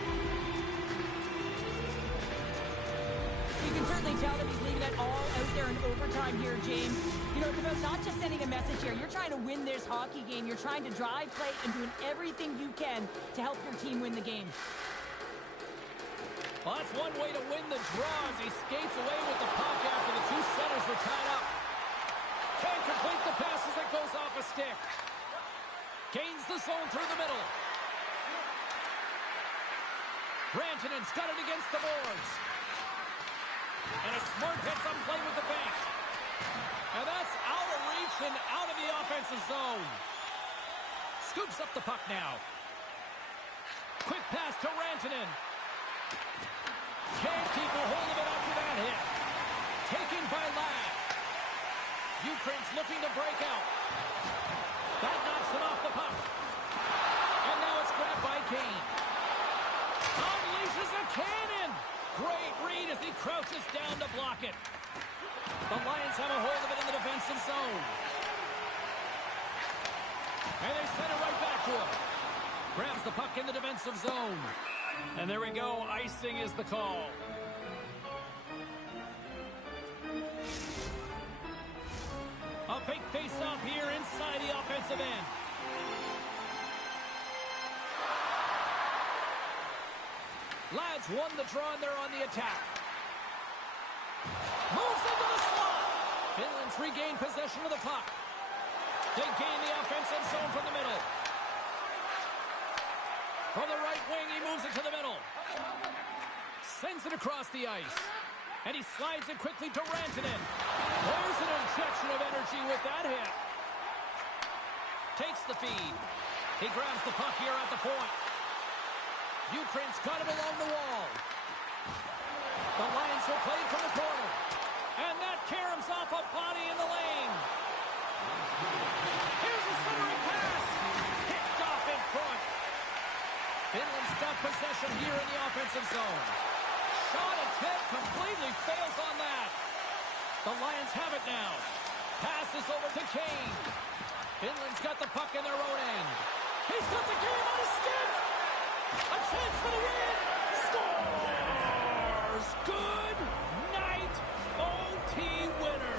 You can certainly tell that he's leaving it all out there in overtime here, James. You know, it's about not just sending a message here. You're trying to win this hockey game. You're trying to drive play and doing everything you can to help your team win the game. Well, that's one way to win the draw as he skates away with the puck after the two centers were tied up. Can't complete the pass as it goes off a stick. Gains the zone through the middle. Rantanen's got it against the boards. And a smart hits on play with the bank. And that's out of reach and out of the offensive zone. Scoops up the puck now. Quick pass to Rantanen. Can't keep a hold of it after that hit. Taken by Ladd. Ukraine's looking to break out. That knocks him off the puck. And now it's grabbed by Kane. Unleashes a cannon. Great read as he crouches down to block it. The Lions have a hold of it in the defensive zone. And they send it right back to him. Grabs the puck in the defensive zone. And there we go. Icing is the call. A big face-off here inside the offensive end. Lads won the draw and they're on the attack. Moves into the slot. Finland's regained possession of the puck. They gain the offensive zone from the middle. From the right wing, he moves it to the middle. Sends it across the ice. And he slides it quickly to Rantanen. There's an injection of energy with that hit. Takes the feed. He grabs the puck here at the point. Ukraine's got it along the wall. The Lions will play it from the corner. And that caroms off a body in the lane. Here's a centering pass. Picked off in front. Finland's got possession here in the offensive zone. Shot attempt completely fails on that. The Lions have it now. Passes over to Kane. Finland's got the puck in their own end. He's got the game on his stick. A chance for the win. Scores! Good night, OT winner.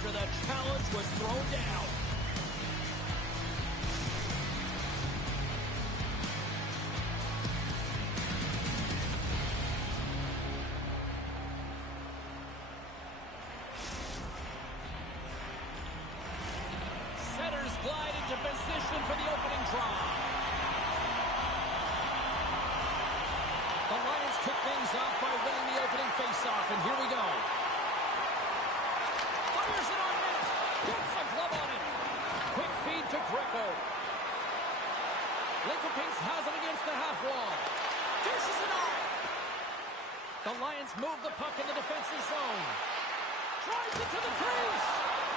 after the challenge was thrown down. Setters glide into position for the opening draw. The Lions kick things off by winning the opening faceoff, and here we go. Fires it on net. Gets a glove on it. Quick feed to Greco. Lincoln has it against the half wall. Dishes it off. The Lions move the puck in the defensive zone. Drives it to the crease.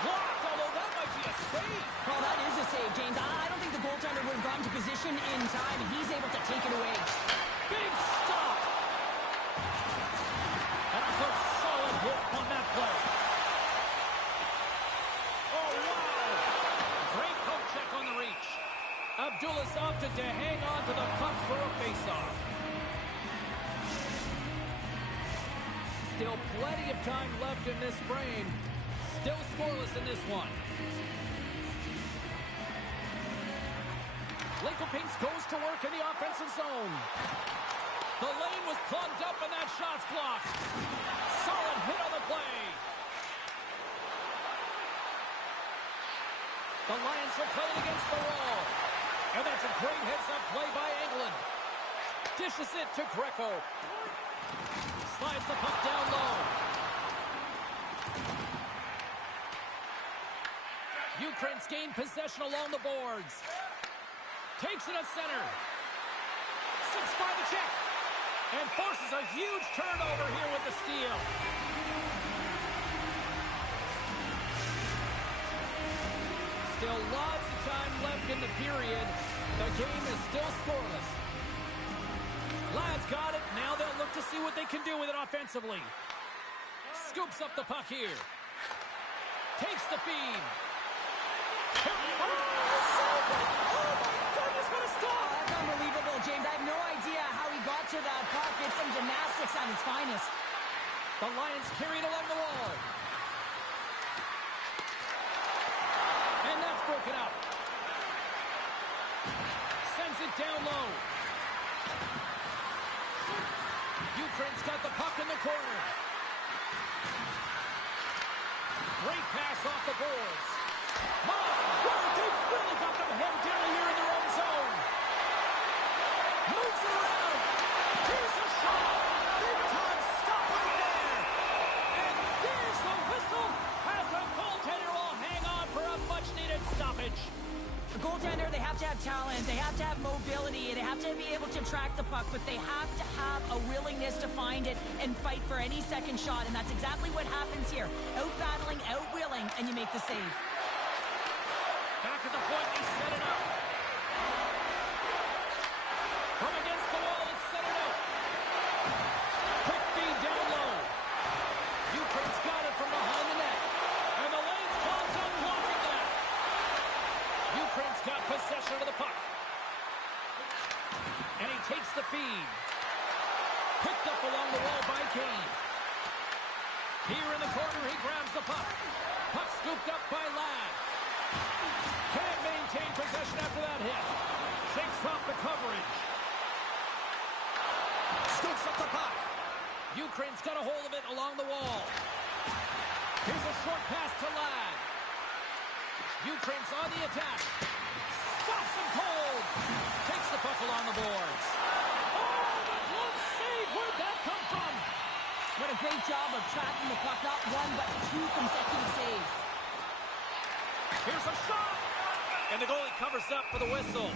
Blocked, although that might be a save. Well, that is a save, James. I don't think the goaltender would have gotten to position in time, and he's able to take it away. Big stop. And a good solid hit on that play. Oh, wow. Great poke check on the reach. Abdullah's opted to hang on to the puck for a faceoff. Still plenty of time left in this frame. Still scoreless in this one. Lincoln Pinks goes to work in the offensive zone. The lane was plugged up and that shot's blocked. Solid hit on the play. The Lions are playing against the wall. And that's a great heads-up play by England. Dishes it to Greco. Slides the puck down low. Ukraine's gained possession along the boards. Takes it at center. 6-5 the check. And forces a huge turnover here with the steal. Still lots of time left in the period. The game is still scoreless. Lads got it. Now they'll look to see what they can do with it offensively. Scoops up the puck here. Takes the feed. Oh, my goodness, what a stop! That's unbelievable, James. I have no idea how he got to that puck. It's some gymnastics at its finest. The Lions carry it along the wall. And that's broken up. Sends it down low. Ukraine's got the puck in the corner. Great pass off the boards. They've really got them head down here in their own zone. Moves it around. Here's a shot. Big time stop right there. And there's the whistle as the goaltender will hang on for a much-needed stoppage. The goaltender, they have to have talent. They have to have mobility. They have to be able to track the puck, but they have to have a willingness to find it and fight for any second shot, and that's exactly what happens here. Out-battling, out-willing, and you make the save. Back at the point, they set it up. From against the wall, it's set it up. Quick feed down low. Ukraine's got it from behind the net. And the lane's clogged up, blocking that. Ukraine's got possession of the puck. And he takes the feed. Picked up along the wall by Kane. Here in the corner, he grabs the puck. Puck scooped up by Ladd. Can't maintain possession after that hit. Shakes off the coverage. Scoops up the puck. Ukraine's got a hold of it along the wall. Here's a short pass to Ladd. Ukraine's on the attack. Stops him cold. Takes the puck along the boards. Oh, the glove save. Where'd that come from? What a great job of tracking the puck. Not one, but two consecutive saves. Here's a shot. And the goalie covers up for the whistle.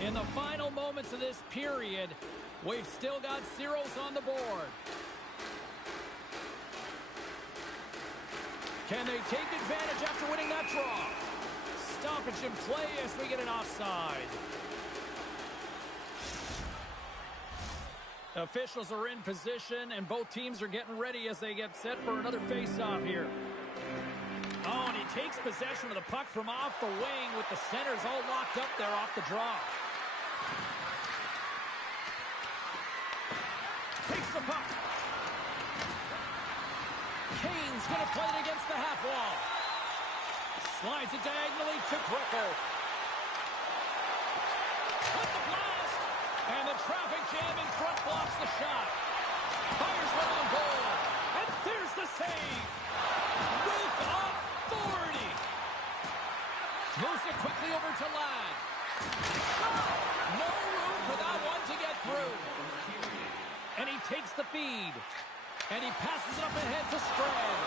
In the final moments of this period, we've still got zeros on the board. Can they take advantage after winning that draw? Stoppage in play as we get an offside. Officials are in position, and both teams are getting ready as they get set for another face-off here. Oh, and he takes possession of the puck from off the wing with the centers all locked up there off the draw. Takes the puck. Kane's going to play it against the half wall. Slides it diagonally to Greco. With the blast. And the traffic jam in front blocks the shot. Fires one on goal. And there's the save. With authority. Moves it quickly over to Ladd. Shot. No room for that one to get through. And he takes the feed. And he passes it up ahead to Strand.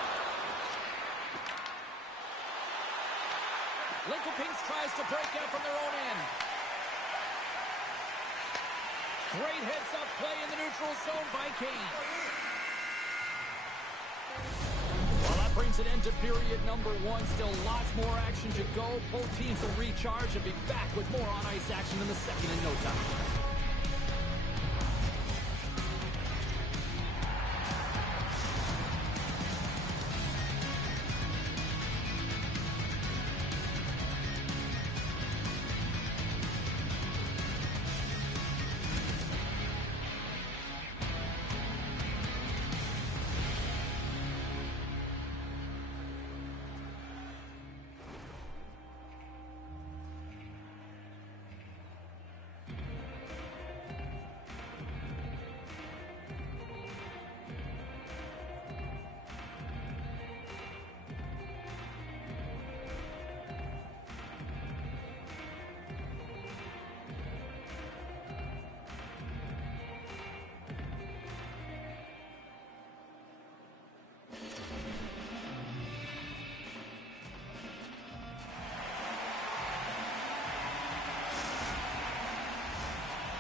Lincoln Pinks tries to break out from their own end. Great heads-up play in the neutral zone by Kane. Well, that brings an end to period number one. Still lots more action to go. Both teams will recharge and be back with more on-ice action in the second in no time.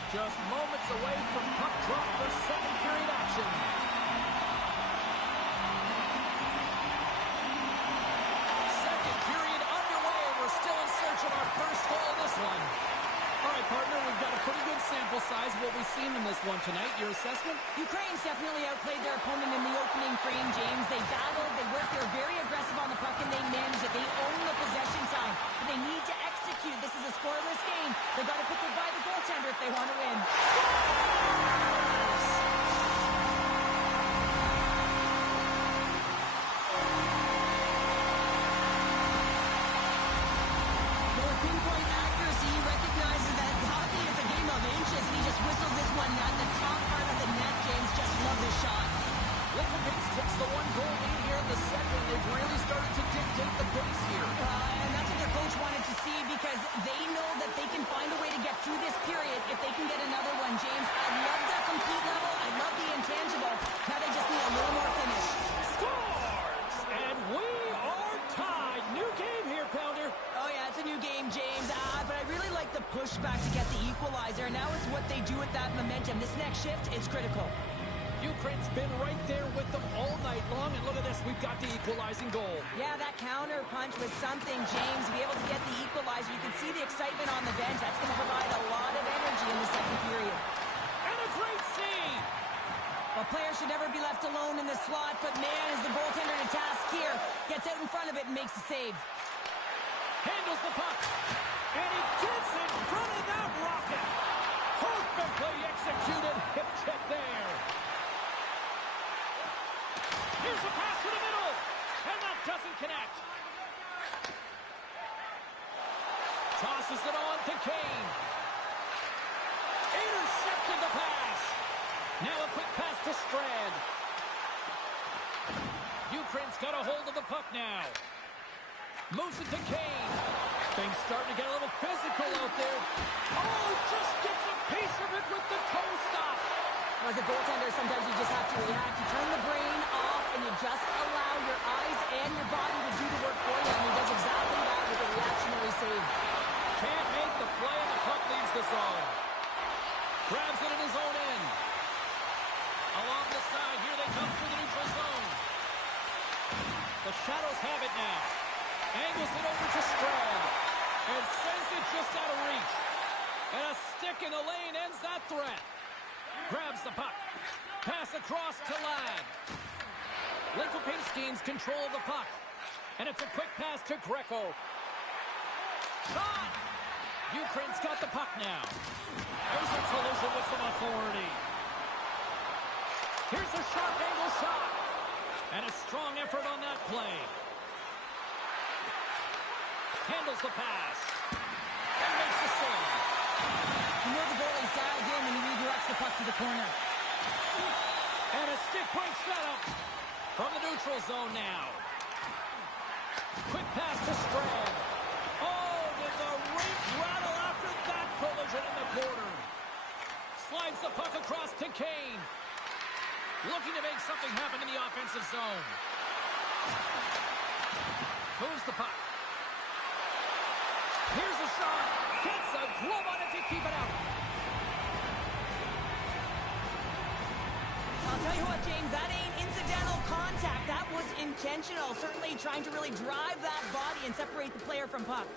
Just moments away from puck drop for second period action. Second period underway, and we're still in search of our first goal in this one. All right, partner, we've got a pretty good sample size of what we've seen in this one tonight. Your assessment? Ukraine's definitely outplayed their opponent in the opening frame, James. They battled, they worked, they were very aggressive on the puck, and they managed it. They own the possession time, but they need to execute. This is a scoreless game. They've got to put it by the goaltender if they want to win. Pinpoint accuracy, he recognizes that hockey is a game of inches, and he just whistles this one at the top part of the net, James. Just love this shot. Lincoln Pinks takes the one-goal lead here in the second. They've really started to dictate the pace here. And that's what their coach wanted to see, because they know that they can find a way to get through this period if they can get another one, James. I love their compete level. I love the intangible. Now they just need a little more finish. Scores! And we are tied. New game here, Pounder. Oh, yeah, it's a new game, James. But I really like the pushback to get the equalizer. Now it's what they do with that momentum. This next shift is critical. Ukraine's been right there with them all night long, and look at this, we've got the equalizing goal. Yeah, that counter punch was something, James. To be able to get the equalizer, you can see the excitement on the bench. That's going to provide a lot of energy in the second period. And a great save! A player should never be left alone in the slot, but man, is the goaltender to task here. Gets out in front of it and makes the save. Handles the puck, and he gets in front of that rocket. Perfectly executed hip check there. Here's a pass to the middle, and that doesn't connect. Tosses it on to Kane. Intercepted the pass. Now a quick pass to Strand. Ukraine's got a hold of the puck now. Moves it to Kane. Things starting to get a little physical out there. Oh, just gets a piece of it with the toe stop. As a goaltender, sometimes you just have to react. You turn the brain off, and you just allow your eyes and your body to do the work for you, and he does exactly that with a reactionary save. Can't make the play, and the puck leaves the zone. Grabs it in his own end. Along the side, here they come through the neutral zone. The Shadows have it now. Angles it over to Strand. And sends it just out of reach. And a stick in the lane ends that threat. Grabs the puck. Pass across to Ladd. Lincoln Pinks gains control of the puck. And it's a quick pass to Greco. Shot! Ukraine's got the puck now. There's a collision with some authority. And a strong effort on that play. Handles the pass. And makes the save. You know the goalie's dialed in when he redirects the puck to the corner. And a stick breaks that up from the neutral zone now. Quick pass to Strand. Oh, did the rink rattle after that collision in the corner. Slides the puck across to Kane. Looking to make something happen in the offensive zone. Moves the puck. Here's a shot. Gets a glove on it to keep it out. I'll tell you what, James, that ain't incidental contact. That was intentional. Certainly trying to really drive that body and separate the player from puck.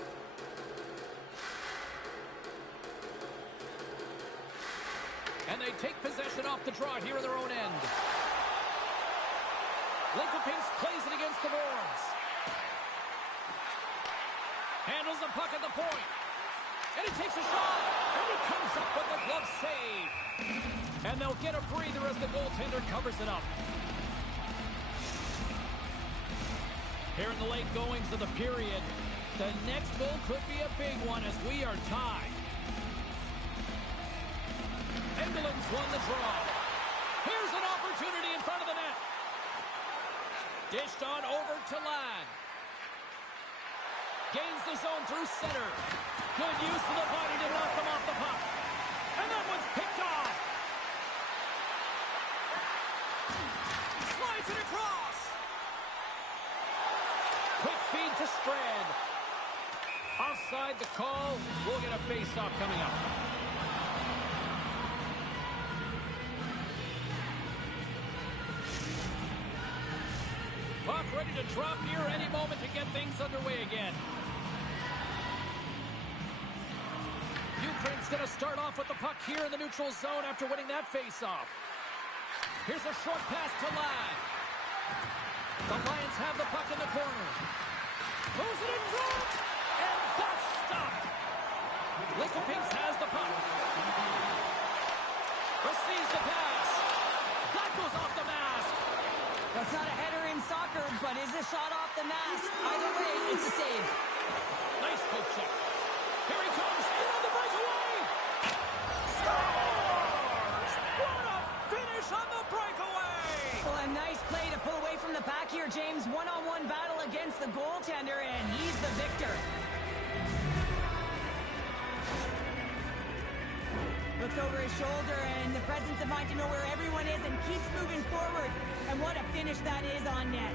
And they take possession off the draw here in their own end. Lincoln plays it against the boards. Handles the puck at the point. And he takes a shot. And he comes up with the glove save. And they'll get a breather as the goaltender covers it up. Here in the late goings of the period, the next goal could be a big one as we are tied. Engelin's won the draw. Here's an opportunity in front of the net. Dished on over to Ladd. Gains the zone through center. Good use of the body to knock them off the puck. And that one's picked off. Slides it across. Quick feed to Strand. Offside the call. We'll get a face-off coming up. Puck ready to drop here any moment to get things underway again. Ukraine's going to start off with the puck here in the neutral zone after winning that face-off. Here's a short pass to Ladd. The Lions have the puck in the corner. Moves it in front, and that's stopped. Lincoln has the puck. Receives the pass. That goes off the mask. That's not a header in soccer, but is a shot off the mask. Either way, it's a save. Nice poke check. Here he comes, in on the breakaway. Scores! What a finish on the breakaway! Well, a nice play to pull away from the pack here, James. One-on-one battle against the goaltender, and he's the victor. Looks over his shoulder and the presence of mind to know where everyone is and keeps moving forward. And what a finish that is on net.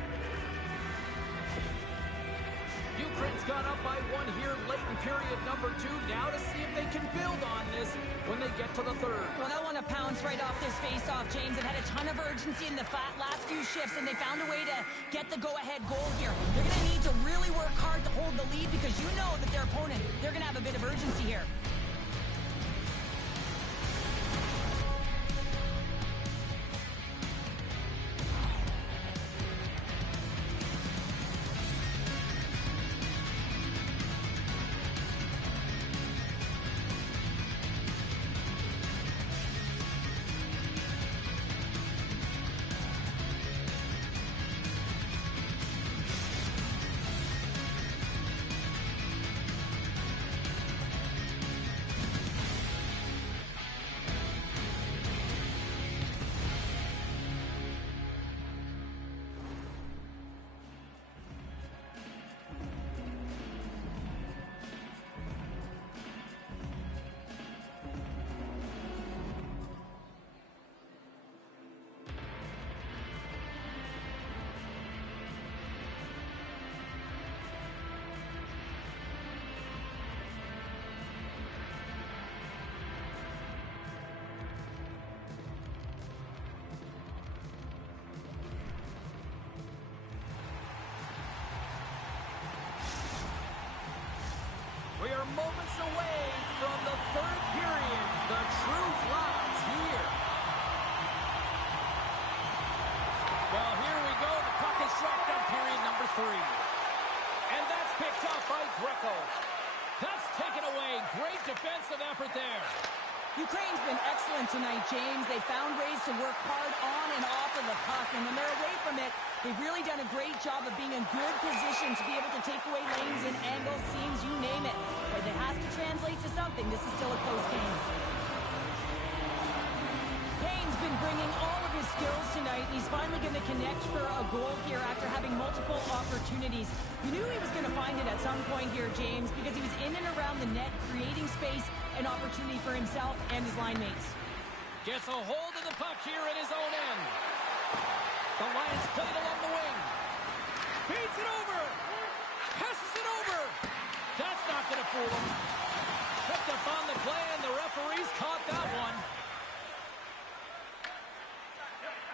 Ukraine's got up by one here late in period number 2. Now to see if they can build on this when they get to the third. Well, they'll want to pounce right off this face-off, James. They've had a ton of urgency in the last few shifts, and they found a way to get the go-ahead goal here. They're going to need to really work hard to hold the lead because you know that their opponent, they're going to have a bit of urgency here. We are moments away from the third period. The truth lies here. Well, here we go. The puck is dropped on period number 3. And that's picked up by Greco. That's taken away. Great defensive effort there. Ukraine's been excellent tonight, James. They found ways to work hard on and off of the puck, and when they're away from it, they great job of being in good position to be able to take away lanes and angles, seams, you name it. But it has to translate to something. This is still a close game. Kane's been bringing all of his skills tonight. He's finally going to connect for a goal here after having multiple opportunities. You knew he was going to find it at some point here, James, because he was in and around the net, creating space and opportunity for himself and his line mates. Gets a hold of the puck here at his own end. The Lions play it along the wing. Feeds it over. Passes it over. That's not going to fool him. Picked up on the play, and the referees caught that one.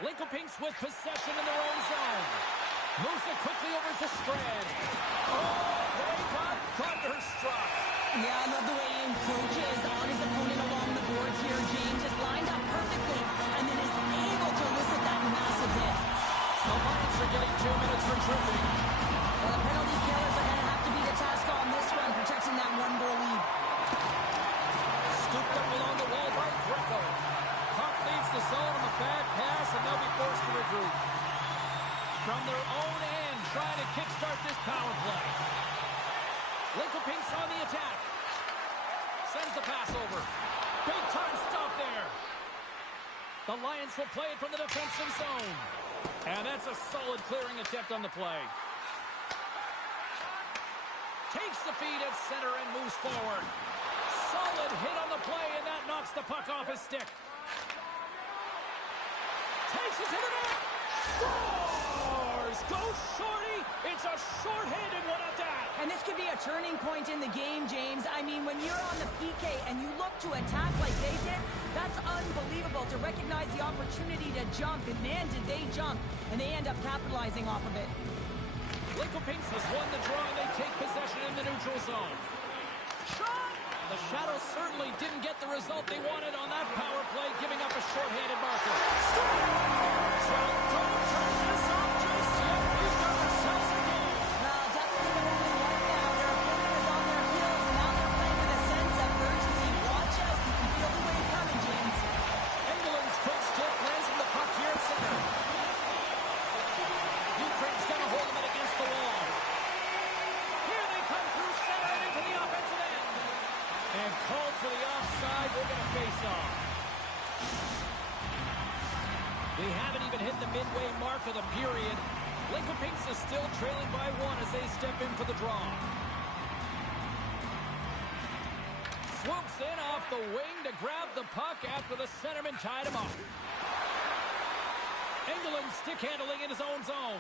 Lincoln-Pinks with possession in their own zone. Moves it quickly over to Strand. Oh, they got thunderstruck. Yeah, I love the way he encroaches on his opponent along the boards here. James just lined up perfectly and then is able to elicit that massive hit. The Lions are getting 2 minutes for tripping. Well, the penalty killers are going to have to be the task on this one, protecting that one-goal lead. Scooped up along the wall by Greco. Puck leaves the zone on a bad pass, and they'll be forced to regroup. From their own end, trying to kickstart this power play. Lincoln-Pinks on the attack. Sends the pass over. Big time stop there. The Lions will play it from the defensive zone. And that's a solid clearing attempt on the play. Takes the feed at center and moves forward. Solid hit on the play, and that knocks the puck off his stick. Takes it to the net. Scores! Go Shorty! It's a short-handed one at that. And this could be a turning point in the game, James. I mean, when you're on the PK and you look to attack like they did, that's unbelievable to recognize the opportunity to jump. And man, did they jump. And they end up capitalizing off of it. Lincoln-Pinks has won the draw, and they take possession in the neutral zone. Shot! The Shadows certainly didn't get the result they wanted on that power play, giving up a short-handed marker. Don't turn this off just yet. We've got ourselves a goal. Well, definitely the only one now. Their opponent is on their heels, and now they're playing with a sense of urgency. Watch out. You can feel the wave coming, James. England's quick stick lands on the puck here at center. Ukraine's got a hold of it against the wall. Here they come through center and into the offensive end. And called for the offside. We're going to face off. We haven't even hit the midway mark of the period. Lincoln-Pinks is still trailing by 1 as they step in for the draw. Swoops in off the wing to grab the puck after the centerman tied him up. England stick handling in his own zone.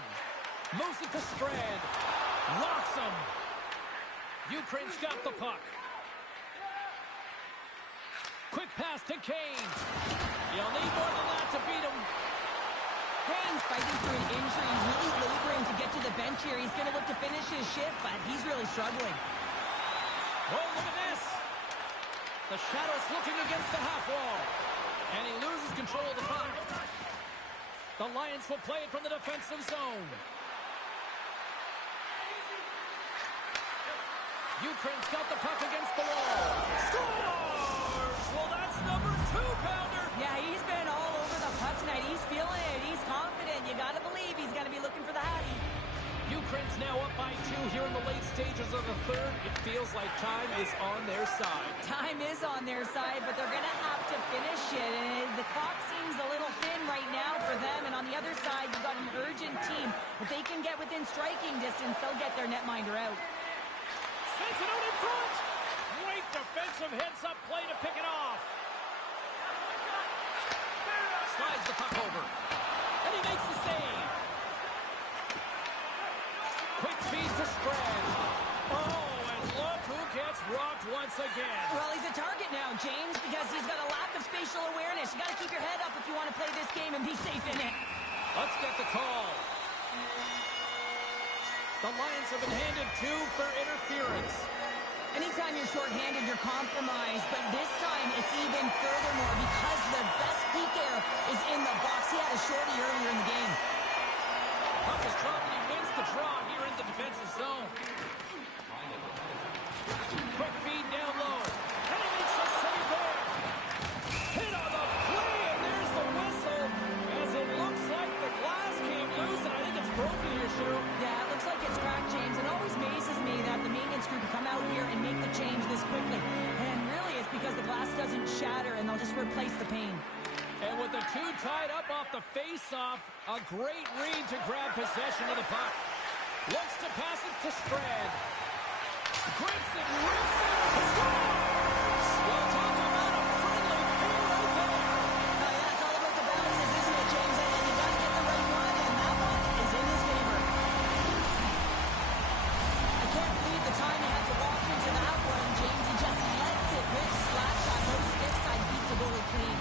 Moves it to Strand. Locks him. Ukraine's got the puck. Quick pass to Kane. You'll need more than that to beat him. Kane's fighting through an injury, really laboring to get to the bench here. He's going to look to finish his shift, but he's really struggling. Oh, look at this. The Shadows looking against the half wall. And he loses control of the puck. The Lions will play it from the defensive zone. Ukraine's got the puck against the wall. Scores! Well, that's number 2-pounder. Yeah, he's been all over the puck tonight. He's feeling it. He's confident. You got to believe he's going to be looking for the Hattie. Ukraine's now up by 2 here in the late stages of the third. It feels like time is on their side. Time is on their side, but they're going to have to finish it. And the clock seems a little thin right now for them. And on the other side, you've got an urgent team. If they can get within striking distance, they'll get their netminder out. Sends it out in front. Great defensive heads-up play to pick it off. Slides the puck over. And he makes the save. Quick feed to Strand. Oh, and look who gets rocked once again. Well, he's a target now, James, because he's got a lack of spatial awareness. You got to keep your head up if you want to play this game and be safe in it. Let's get the call. The Lions have been handed 2 for interference. Anytime you're shorthanded, you're compromised. But this time, it's even furthermore because the best PKer is in the box. He had a shorty earlier in the game. Puck is dropped and he wins the draw here in the defensive zone. Quick feed down low. And he makes a save there. Hit on the play, and there's the whistle. As it looks like the glass came loose, and I think it's broken here, Cheryl. replace the pain. And with the two tied up off the face-off, a great read to grab possession of the puck. Looks to pass it to Strand. Grips it, rips it, scores! Well, talk about a friendly play right there. Oh, yeah, it's all about the bounces, isn't it, James? And you got to get the right one, and that one is in his favor. I can't believe the time he had to walk into that one, James. He just lets it rip, slap shot, no stick side, beats the goalie clean.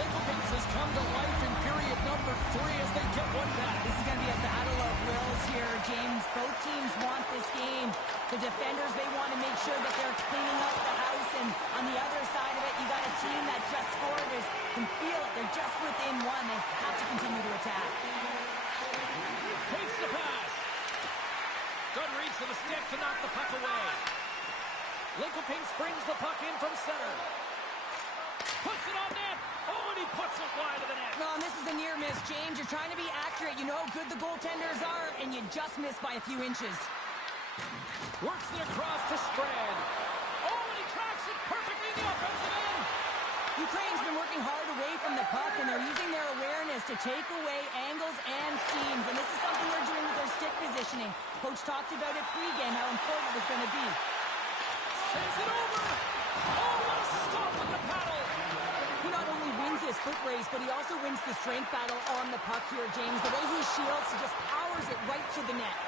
Lincoln has come to life in period number 3 as they get one back. This is going to be a battle of wills here, James. Both teams want this game. The defenders, they want to make sure that they're cleaning up the house. And on the other side of it, you got a team that just scored. Can feel it. They're just within one. They have to continue to attack. Takes the pass. Good reach to the stick to knock the puck away. Lincoln springs the puck in from center. Puts it on net. Oh, and he puts it wide of the net. No, and this is a near miss, James. You're trying to be accurate. You know how good the goaltenders are, and you just miss by a few inches. Works it across to Strand. Oh, and he tracks it perfectly in the offensive end. Ukraine's been working hard away from the puck, and they're using their awareness to take away angles and seams. And this is something they're doing with their stick positioning. Coach talked about it pregame, how important it was going to be. Sends it over. Oh, what a stop with the paddle. He not only wins his foot race, but he also wins the strength battle on the puck here, James. The way he shields, he just powers it right to the net.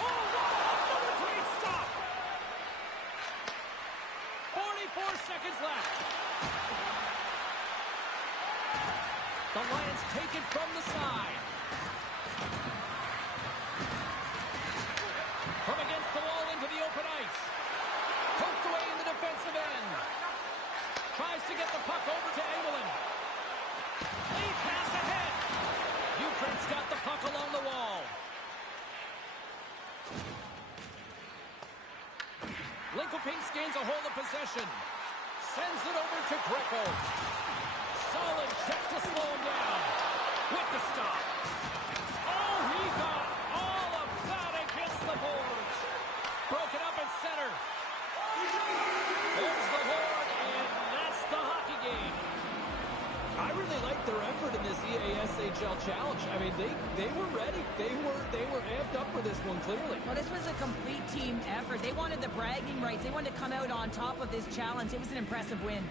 Oh, wow, another great stop. 44 seconds left. The Lions take it from the side. From against the wall into the open ice. Poked away in the defensive end. Tries to get the puck over to Engelland. Lead pass ahead. Ukraine's got the puck along the wall. Lincoln gains a hold of possession. Sends it over to Greco. Solid check to slow him down. With the stop. Oh, he got all of that against the boards. Broken up at center. There's the horn, and that's the hockey game. I really like their effort in this EASHL challenge. I mean, they were ready. They were amped up for this one, clearly. Well, this was a complete team effort. They wanted the bragging rights. They wanted to come out on top of this challenge. It was an impressive win.